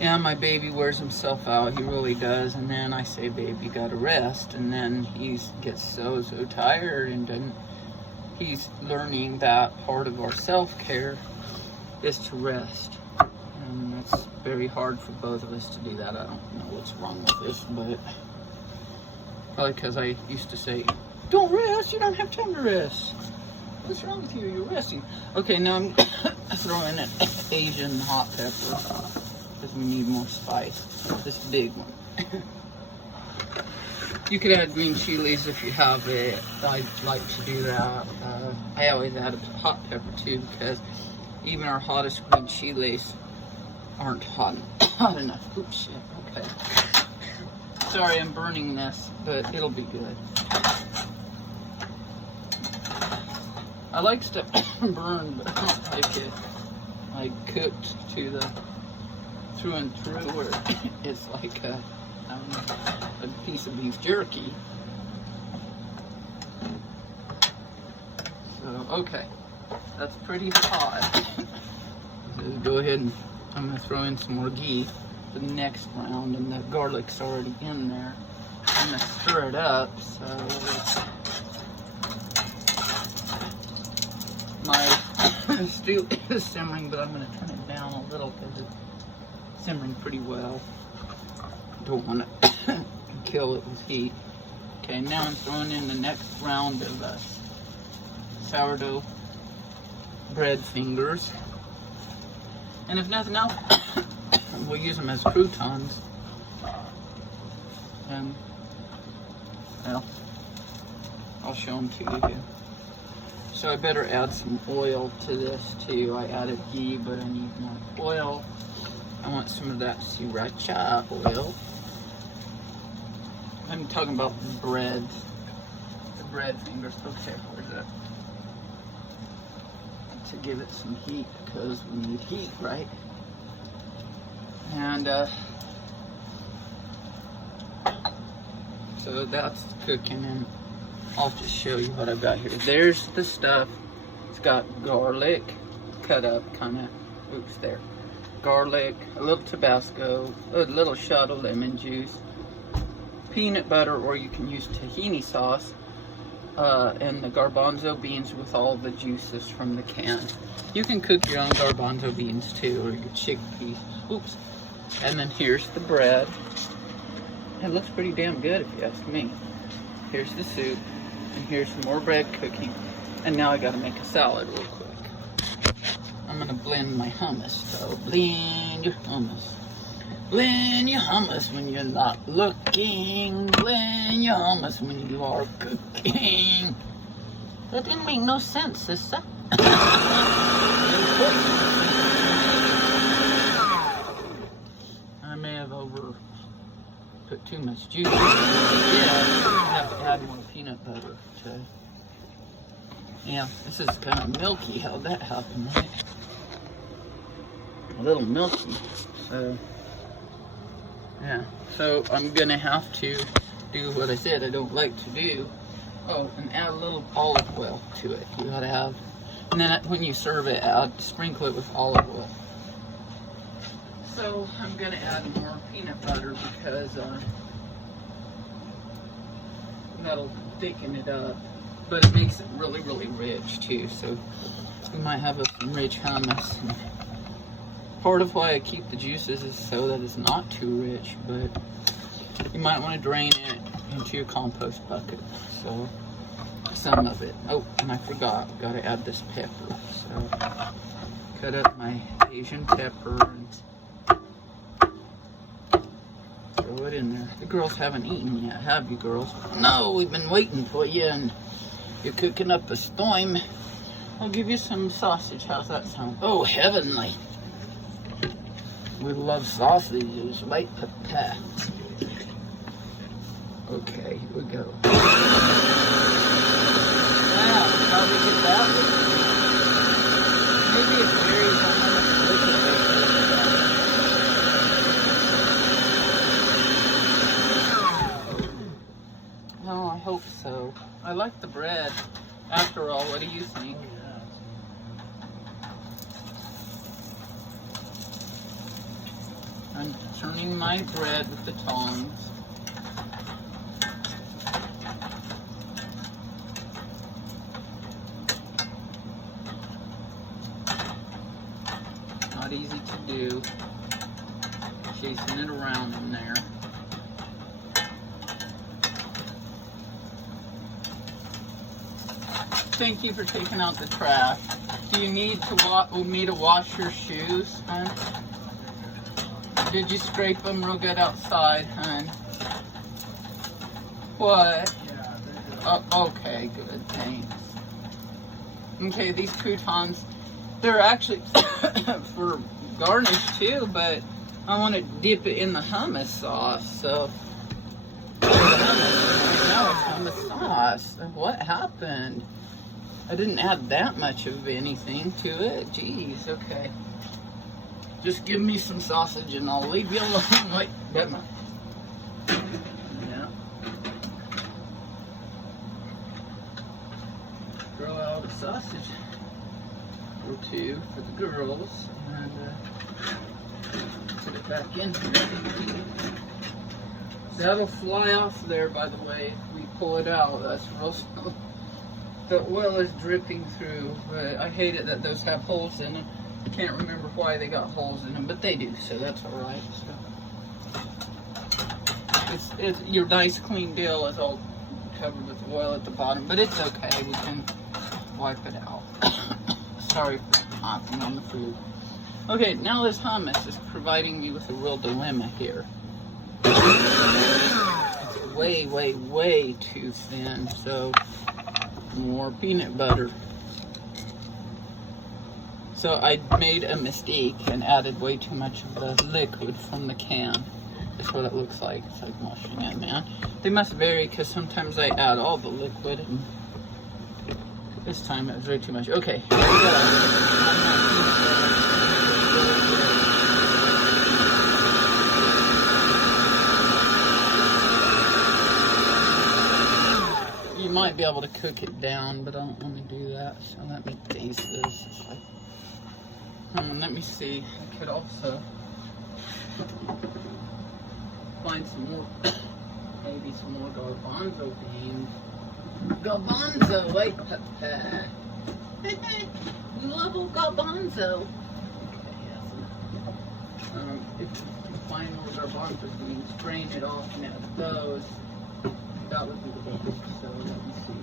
Yeah, my baby wears himself out. He really does. And then I say, babe, you gotta rest. And then he gets so tired and he's learning that part of our self-care is to rest. And that's very hard for both of us to do that. I don't know what's wrong with this, but probably because I used to say, don't rest, you don't have time to rest. What's wrong with you? You're resting. Okay, now I'm throwing an Asian hot pepper because we need more spice. This big one. You could add green chilies if you have it. I like to do that. I always add a hot pepper too because even our hottest green chilies aren't hot enough. Oops, shit. Okay. Sorry, I'm burning this, but it'll be good. I like stuff burned, but I don't like it like cooked to the through and through, where it's like a piece of beef jerky. So okay, that's pretty hot. So go ahead and I'm gonna throw in some more ghee the next round, and the garlic's already in there. I'm gonna stir it up so my stew is simmering, but I'm gonna turn it down a little because it's simmering pretty well. Don't want to kill it with heat. Okay, now I'm throwing in the next round of sourdough bread fingers. And if nothing else, we'll use them as croutons. And, well, I'll show them to you here. So I better add some oil to this too. I added ghee, but I need more oil. I want some of that sriracha oil. I'm talking about bread. The bread fingers. Okay, where's that? To give it some heat, because we need heat, right? And so that's cooking, and I'll just show you what I've got here. There's the stuff. It's got garlic cut up, kind of, oops, there. Garlic, a little Tabasco, a little shot of lemon juice, peanut butter, or you can use tahini sauce, and the garbanzo beans with all the juices from the can. You can cook your own garbanzo beans too, or your chickpeas. Oops. And then here's the bread. It looks pretty damn good if you ask me. Here's the soup, and here's some more bread cooking. And now I gotta make a salad real quick. I'm gonna blend my hummus, so blend your hummus. Blend your hummus when you're not looking. Blend your hummus when you are cooking. That didn't make no sense, sister. I may have put too much juice. Yeah, I have to add more peanut butter to. Yeah, this is kind of milky. How'd that happen, right? A little milky. So. Yeah, so I'm gonna have to do what I said I don't like to do. Oh, and add a little olive oil to it. You gotta have, and then when you serve it, sprinkle it with olive oil. So I'm gonna add more peanut butter because that'll thicken it up, but it makes it really, really rich too. So we might have some rich hummus. Part of why I keep the juices is so that it's not too rich, but you might want to drain it into your compost bucket. So some of it. Oh, and I forgot, gotta add this pepper. So cut up my Asian pepper and throw it in there. The girls haven't eaten yet, have you girls? No, we've been waiting for you, and you're cooking up a storm. I'll give you some sausage. How's that sound? Oh, heavenly. We love sausages, right, Papa? Okay, here we go. Wow, how did we get that one? Maybe it's very No, I hope so. I like the bread. After all, what do you think? I'm turning my bread with the tongs. Not easy to do. Chasing it around in there. Thank you for taking out the trash. Do you need me to wash your shoes, hon? Did you scrape them real good outside, hon? What? Oh, okay, good, thanks. Okay, these croutons, they're actually for garnish too, but I want to dip it in the hummus sauce, so now it's hummus sauce. What happened? I didn't add that much of anything to it. Jeez, okay. Just give me some sausage and I'll leave you alone. Like, yeah. Throw out a sausage or two for the girls and put it back in here. That'll fly off there, by the way, if we pull it out. That's real slow. The oil is dripping through, but I hate it that those have holes in them. I can't remember why they got holes in them, but they do, so that's alright. So it's your nice clean deal is all covered with oil at the bottom, but it's okay. We can wipe it out. Sorry for coughing on the food. Okay, now this hummus is providing me with a real dilemma here. It's way, way, way too thin, so more peanut butter. So I made a mistake and added way too much of the liquid from the can. That's what it looks like. It's like washing it, man. They must vary because sometimes I add all the liquid and this time it was way too much. Okay, here we go. You might be able to cook it down, but I don't want to do that. So let me taste this. It's like, let me see. I could also find some more, maybe some more garbanzo beans. Garbanzo, wait, we love old garbanzo. Okay, if you find more garbanzo beans, strain it off and add those. That would be the best. So let me see.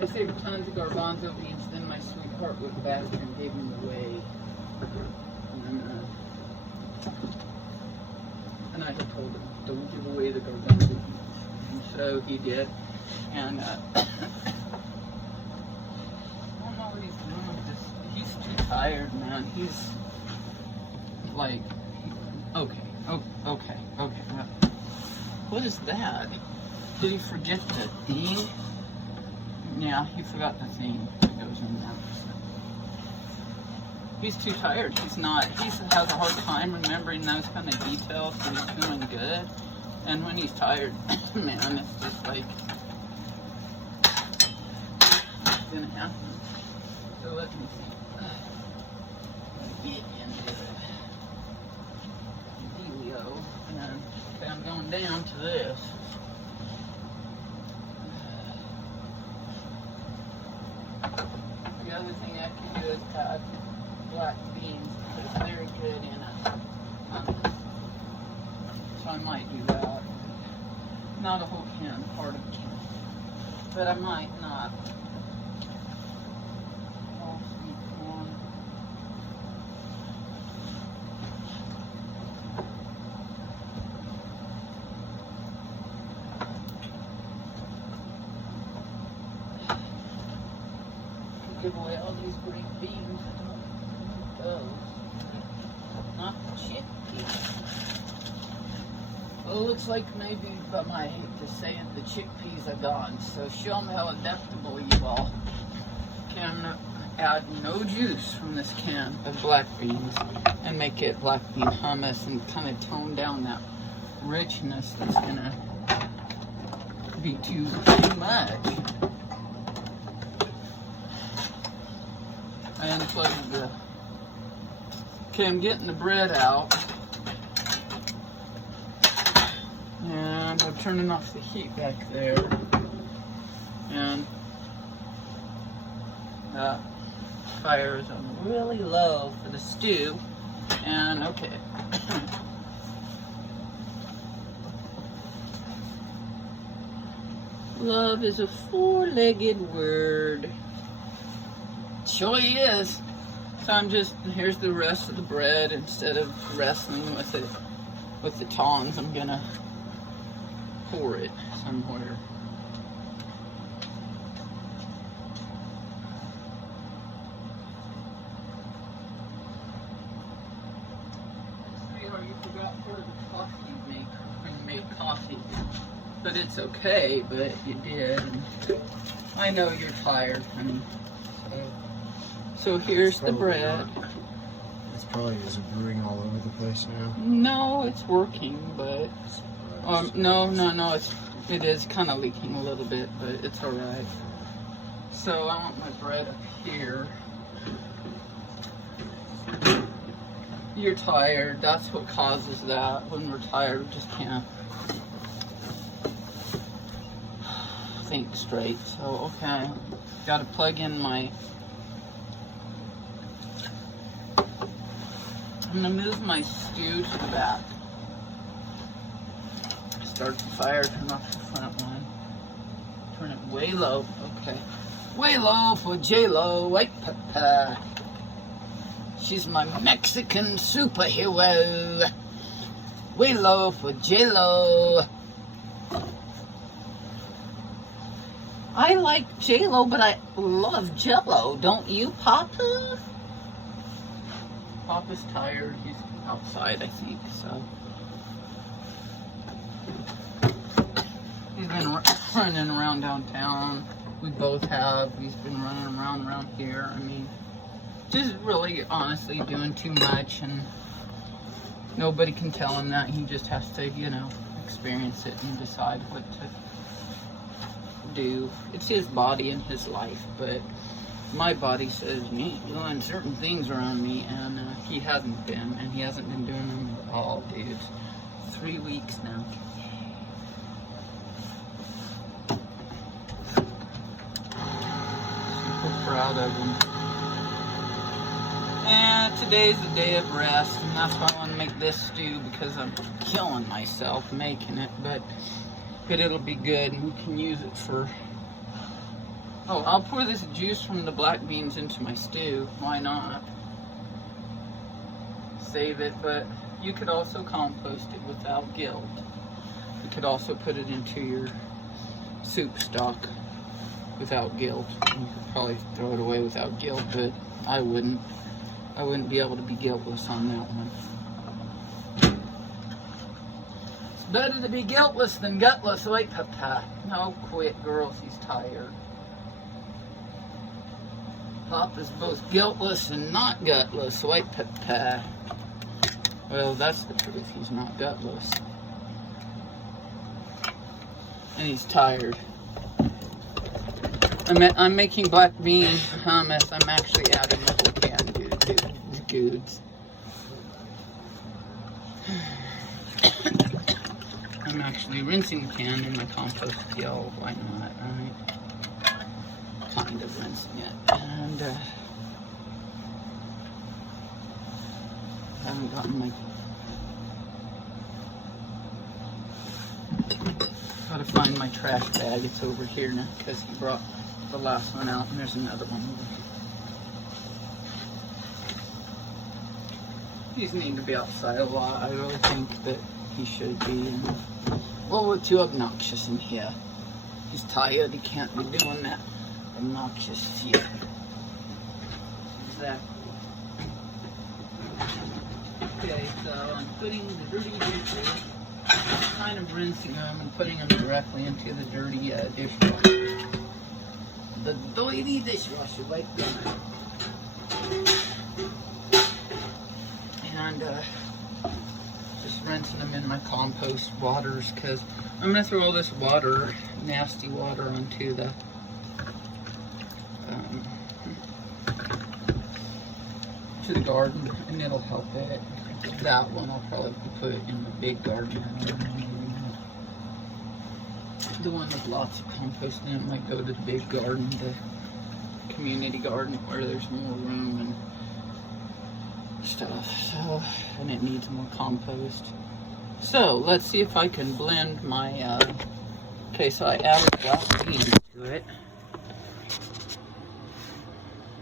I saved tons of garbanzo beans, then my sweetheart went back and gave them away. And I had told him, don't give away the garbanzo beans. And so he did. And I don't know what he's doing with this. He's too tired, man. He's like, okay. What is that? Did he forget the thing? Yeah, he forgot the thing that goes in there. He's too tired. He has a hard time remembering those kind of details, so he's doing good. And when he's tired, man, it's just like, it's gonna happen. So let me see. Get into it. Dealio. And okay, I'm going down to this. The other thing I can do is add black beans, because it's very good in a hummus. So I might do that. Not a whole can, part of a can. But I might not. All sweet corn. Give away all these green beans. I don't want those. Not the chickpeas. Well, it looks like maybe, but I hate to say it, the chickpeas are gone. So show them how adaptable you all can add no juice from this can of black beans and make it black bean hummus and kind of tone down that richness that's gonna be too much. I unplugged the... Okay, I'm getting the bread out. And I'm turning off the heat back there. And the fire is on really low for the stew. And okay. Love is a four-legged word. Sure is. So I'm just, here's the rest of the bread. Instead of wrestling with it with the tongs, I'm gonna pour it somewhere. Sweetheart, you forgot part of the coffee maker. when you made coffee. But it's okay, but you did. And I know you're tired, honey. So here's the bread. It's probably just brewing all over the place now. No, it's working, but no, it is kind of leaking a little bit, but it's all right. So I want my bread up here. You're tired. That's what causes that. When we're tired, we just can't think straight. So okay, got to plug in my. I'm gonna move my stew to the back. Start the fire, turn off the front one. Turn it way low. Okay. Way low for J-Lo, white pepper. She's my Mexican superhero. Way low for J-Lo. I like J-Lo, but I love Jello. Don't you, Papa? Papa's tired. He's outside, I think, so. He's been running around downtown. We both have. He's been running around here. I mean, just really, honestly, doing too much, and nobody can tell him that. He just has to, you know, experience it and decide what to do. It's his body and his life, but my body says you ain't doing certain things around me, and he hasn't been, and he hasn't been doing them at all, dude. 3 weeks now. Proud of him. And today's the day of rest, and that's why I want to make this stew, because I'm killing myself making it, but it'll be good, and we can use it for. Oh, I'll pour this juice from the black beans into my stew. Why not? Save it, but you could also compost it without guilt. You could also put it into your soup stock without guilt. You could probably throw it away without guilt, but I wouldn't. I wouldn't be able to be guiltless on that one. It's better to be guiltless than gutless. Wait, Papa. No, quit, girls. He's tired. Papa's both guiltless and not gutless. Wait, Papa. Well, that's the truth. He's not gutless. And he's tired. I'm making black bean hummus. I'm actually adding the whole can to goods. I'm actually rinsing the can in my compost pail. Why not, right? Kind of rinsing it. And I haven't gotten my. Gotta find my trash bag. It's over here now because he brought the last one out, and there's another one over here. He's need to be outside a lot. I really think that he should be. And, well, we're too obnoxious in here. He's tired. He can't be doing that obnoxious shit. Exactly. Okay, so I'm putting the dirty dishes, kind of rinsing them and putting them directly into the dirty dishwasher. The dirty dishwasher, right there. And just rinsing them in my compost waters, because I'm going to throw all this water, nasty water, onto the to the garden, and it'll help it. That one I'll probably put in the big garden. The one with lots of compost in it might go to the big garden, the community garden, where there's more room and stuff. So, and it needs more compost. So let's see if I can blend my. Okay, so I added black beans to it.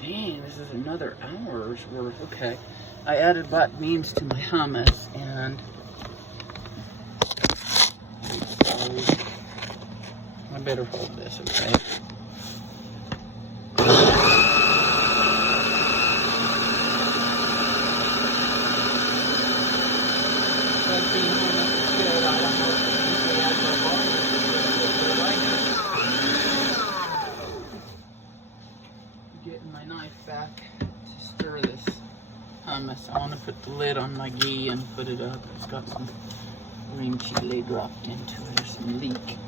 Dang, this is another hour's worth. Okay, I added black beans to my hummus, and so I better hold this, okay? Black bean hummus is good. I don't know getting my knife back to stir this hummus. I want to put the lid on my ghee and put it up. It's got some green chili dropped into it, or some leek.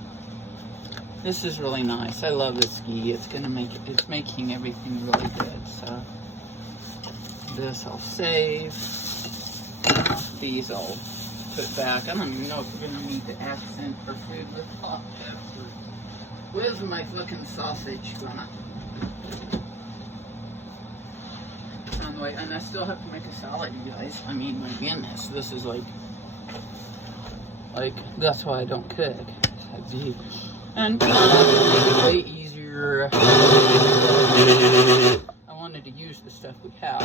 This is really nice. I love this ghee. It's gonna make it. It's making everything really good. So this I'll save. These I'll put back. I don't even know if we're gonna need to accent our food with hot pepper. Where's my fucking sausage gonna? Anyway, and I still have to make a salad, you guys. I mean, my goodness, this is like that's why I don't cook. And it's way easier. I wanted to use the stuff we have.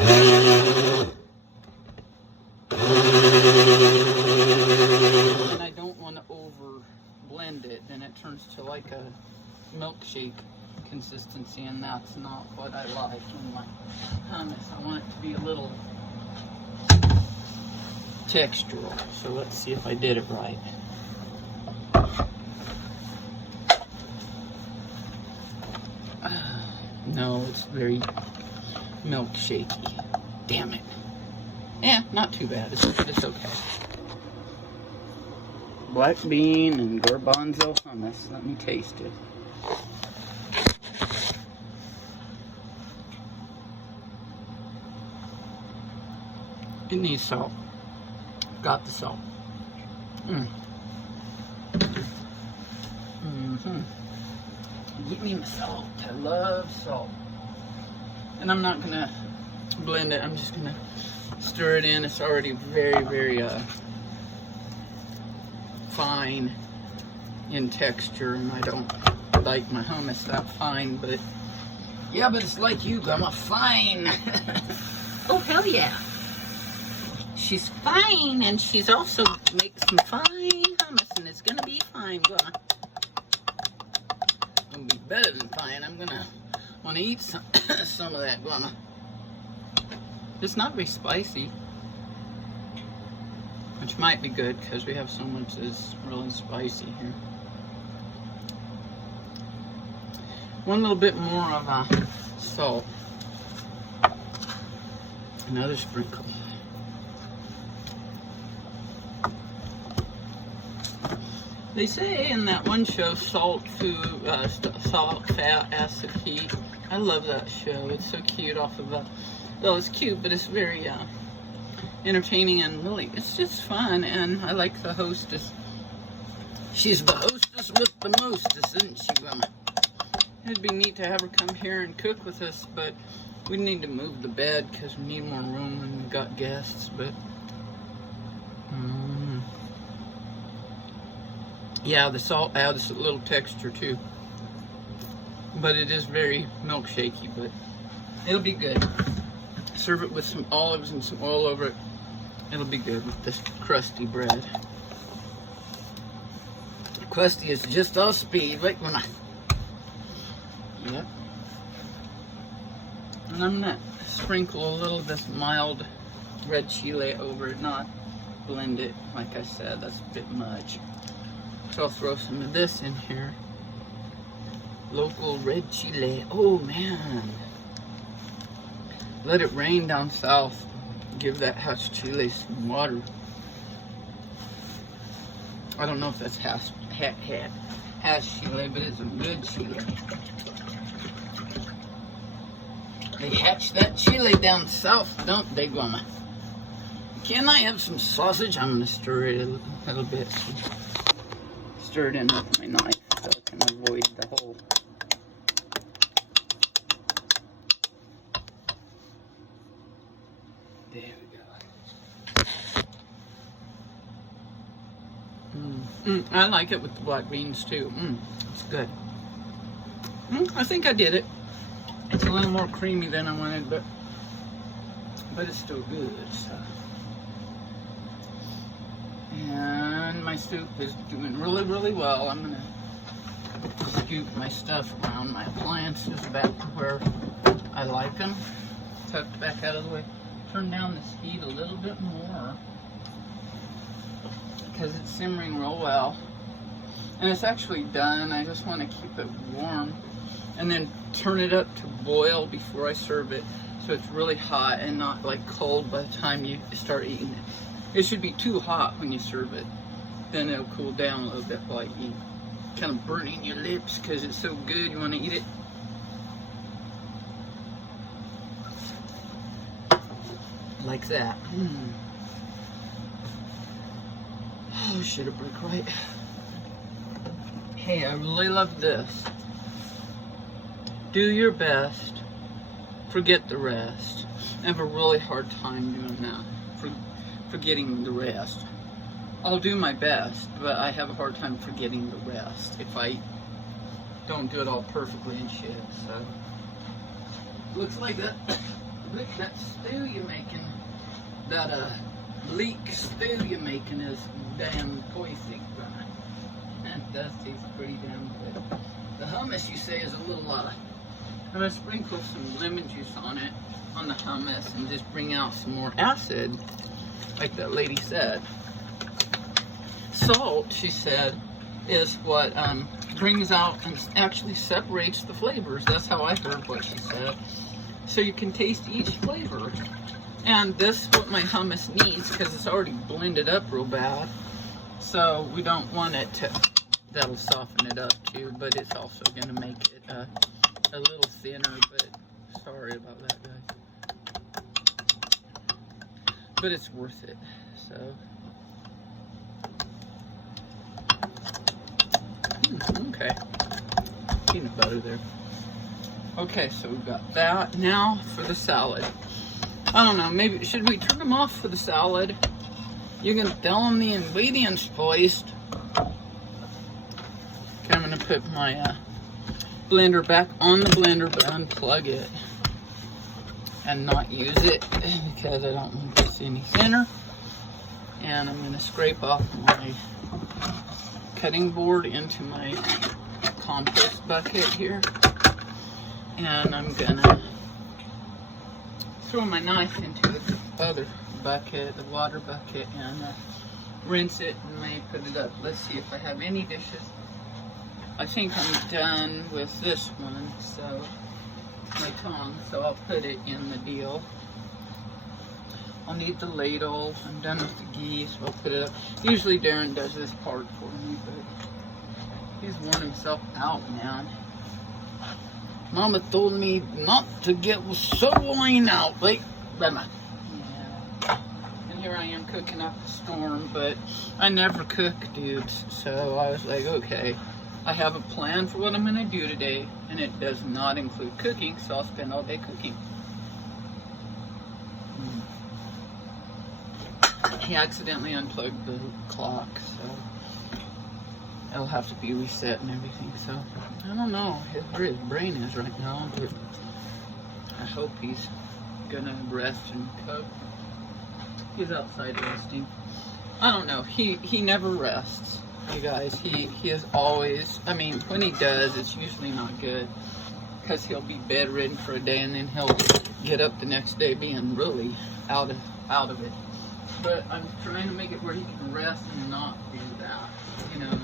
And I don't want to over blend it, then it turns to like a milkshake consistency, and that's not what I like in my hummus. I want it to be a little textural. So let's see if I did it right. No, it's very milkshakey. Damn it. Yeah, not too bad. It's okay. Black bean and garbanzo hummus. Let me taste it. It needs salt. Got the salt. Give me my salt. I love salt. And I'm not gonna blend it. I'm just gonna stir it in. It's already very, very fine in texture, and I don't like my hummus that fine, but yeah, but it's like you, Grandma, fine. Oh, hell yeah. She's fine, and she's also makes some fine hummus, and it's gonna be fine, Grandma. It's gonna be better than fine. I'm gonna want to eat some of that, Grandma. It's not very spicy, which might be good because we have so much that's really spicy here. One little bit more of salt. Another sprinkle. They say in that one show, salt, fat, acid, heat. I love that show. It's so cute off of the... Well, it's cute, but it's very entertaining and really, it's just fun. And I like the hostess. She's the hostess with the mostest, isn't she, Grandma? It'd be neat to have her come here and cook with us, but we need to move the bed because we need more room and we've got guests, but... Yeah, the salt adds a little texture too. But it is very milkshakey, but it'll be good. Serve it with some olives and some oil over it. It'll be good with this crusty bread. Crusty is just all speed, right when I... Yep. And I'm gonna sprinkle a little of this mild red chili over it, not blend it, like I said, that's a bit much. So I'll throw some of this in here. Local red chili. Oh man. Let it rain down south. Give that hash chili some water. I don't know if that's hash chili, but it's a good chili. They hatch that chili down south, don't they, Grandma? Can I have some sausage? I'm gonna stir it a little bit. Stir it in with my knife so I can avoid the whole. There we go. I like it with the black beans too. It's good. I think I did it. It's a little more creamy than I wanted, but it's still good. So. And my soup is doing really, really well. I'm gonna scoop my stuff around, my appliances back to where I like them. Tucked back out of the way. Turn down this heat a little bit more because it's simmering real well. And it's actually done. I just want to keep it warm. and then turn it up to boil before I serve it, so it's really hot and not like cold by the time you start eating it. It should be too hot when you serve it. Then it'll cool down a little bit while you eat. Kind of burning your lips because it's so good you want to eat it. Like that. Oh, should have brick right. Hey, I really love this. Do your best. Forget the rest. I have a really hard time doing that. Forgetting the rest. I'll do my best, but I have a hard time forgetting the rest if I don't do it all perfectly and shit. So, looks like that. Look, that stew you're making, that leek stew you're making is damn poising. That does taste pretty damn good. The hummus you say is a little I'm gonna sprinkle some lemon juice on it, on the hummus, and just bring out some more acid, like that lady said. Salt, she said, is what brings out and actually separates the flavors. That's how I heard what she said. So you can taste each flavor. And this is what my hummus needs because it's already blended up real bad. So we don't want it to, that'll soften it up too, but it's also going to make it a little thinner, but sorry about that, guys. But it's worth it, so. Okay, peanut butter there. Okay, so we've got that. Now for the salad. I don't know, maybe, should we turn them off for the salad? You can tell them the ingredients, please. Okay, I'm gonna put my blender back on the blender, but unplug it and not use it because I don't want this any thinner. And I'm gonna scrape off my cutting board into my compost bucket here, and I'm gonna throw my knife into the other bucket, the water bucket, and rinse it and may put it up. Let's see if I have any dishes. I think I'm done with this one, so my tongs, so I'll put it in the deal. I'll need the ladle. I'm done with the geese. So I'll put it up. Usually Darren does this part for me, but he's worn himself out, man. Mama told me not to get sirloin out. Like, yeah. And here I am cooking up a storm, but I never cook, dudes. So I was like, okay, I have a plan for what I'm going to do today, and it does not include cooking, so I'll spend all day cooking. He accidentally unplugged the clock, so it'll have to be reset and everything. So I don't know where his brain is right now, but I hope he's gonna rest and cook. He's outside resting. I don't know. He never rests, you guys. He is always. I mean, when he does, it's usually not good because he'll be bedridden for a day and then he'll get up the next day being really out of it. But I'm trying to make it where he can rest and not do that, you know.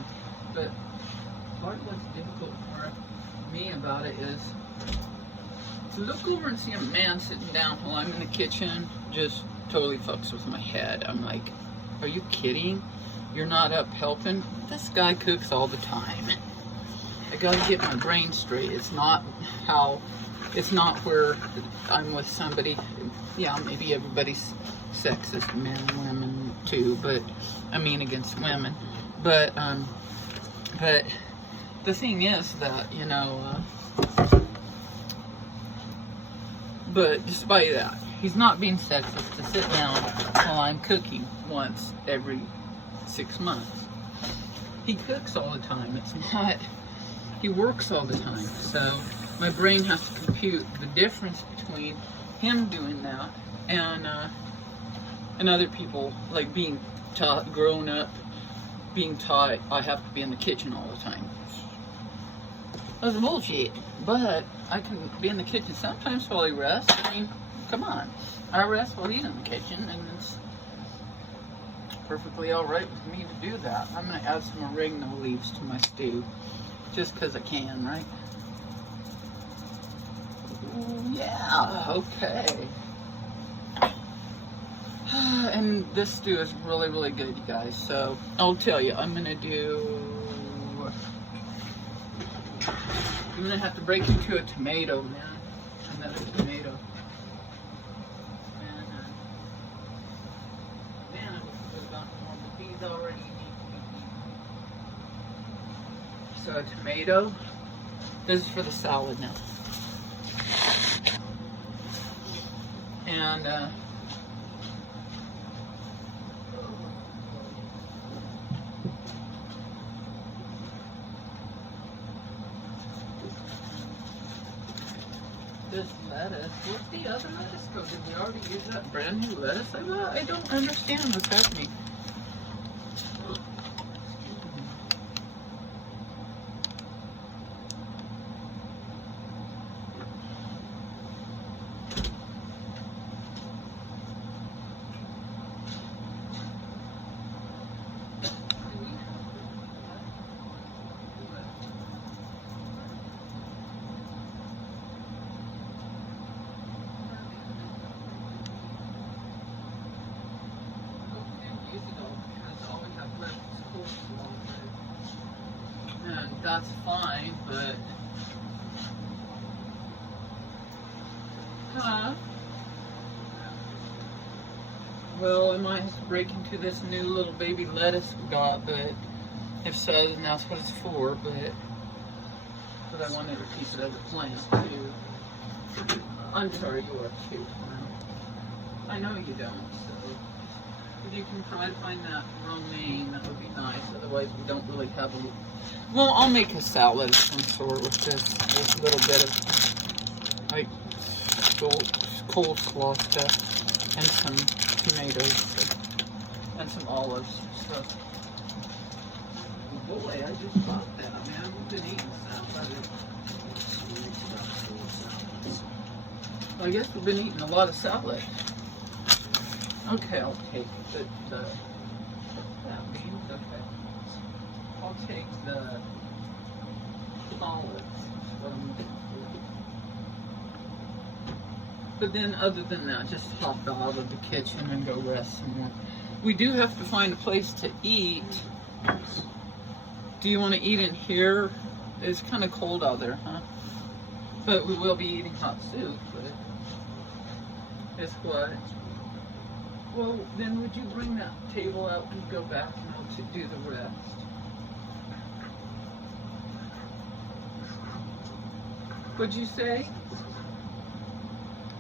But part of what's difficult for me about it is to look over and see a man sitting down while I'm in the kitchen just totally fucks with my head. I'm like, are you kidding? You're not up helping? This guy cooks all the time. I gotta get my brain straight. It's not where I'm with somebody. Yeah, maybe everybody's sexist, men and women too, but I mean against women. But the thing is that, you know, but despite that, he's not being sexist to sit down while I'm cooking once every 6 months. He cooks all the time. It's not, he works all the time. So my brain has to compute the difference between him doing that and other people, like being taught, grown up, being taught I have to be in the kitchen all the time. That's bullshit. But I can be in the kitchen sometimes while he rests. I mean, come on. I rest while he's in the kitchen, and it's perfectly alright with me to do that. I'm going to add some oregano leaves to my stew, just because I can, right? Ooh, yeah, okay. And this stew is really, really good, you guys. So I'll tell you, I'm gonna have to break into a tomato, man. Another tomato. And, man, I wish I would have gotten more, but these already need to be eaten. So a tomato. This is for the salad now. And this lettuce, where's the other lettuce go? Did we already use that brand new lettuce I got? I don't understand what's happening. And that's fine, but well, I might have to break into this new little baby lettuce we got, but if so, then that's what it's for, but I wanted to keep it as a plant too. I'm sorry, you are too. I know you don't, so if you can try to find that romaine, that would be nice. Otherwise, we don't really have a. Well, I'll make a salad of some sort with this little bit of like coleslaw stuff and some tomatoes and some olives. So, boy, I just bought that, man. We've been eating salad. Well, I guess we've been eating a lot of salad. Okay, I'll take that beans, okay. I'll take the olives. But then other than that, just hop out of the kitchen and go rest some more. We do have to find a place to eat. Do you want to eat in here? It's kind of cold out there, huh? But we will be eating hot soup, but it's what? Well, then would you bring that table out and go back and I'll do the rest? What'd you say?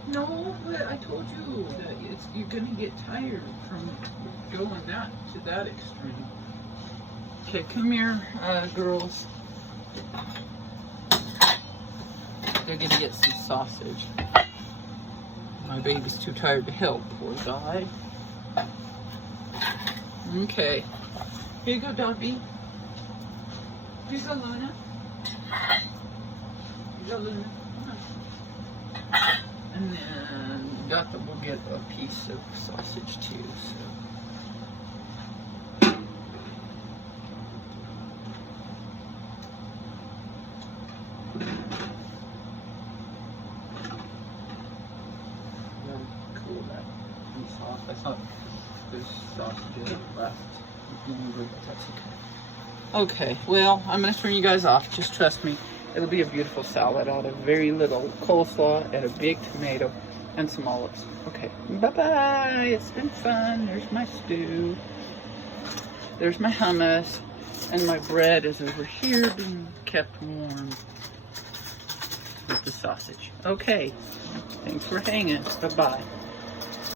No, but I told you that you're gonna get tired from going to that extreme. Okay, come here, girls. They're gonna get some sausage. My baby's too tired to help, poor guy. Okay. Here you go, Dobby. Here you go, Luna. Here you go, Luna. Come on. And then Doctor will get a piece of sausage too, so. Cool that piece off. I thought there's sausage left. That's okay. Okay, well, I'm going to turn you guys off. Just trust me. It'll be a beautiful salad out of very little coleslaw and a big tomato and some olives. Okay, bye-bye. It's been fun. There's my stew. There's my hummus. And my bread is over here being kept warm with the sausage. Okay, thanks for hanging. Bye-bye.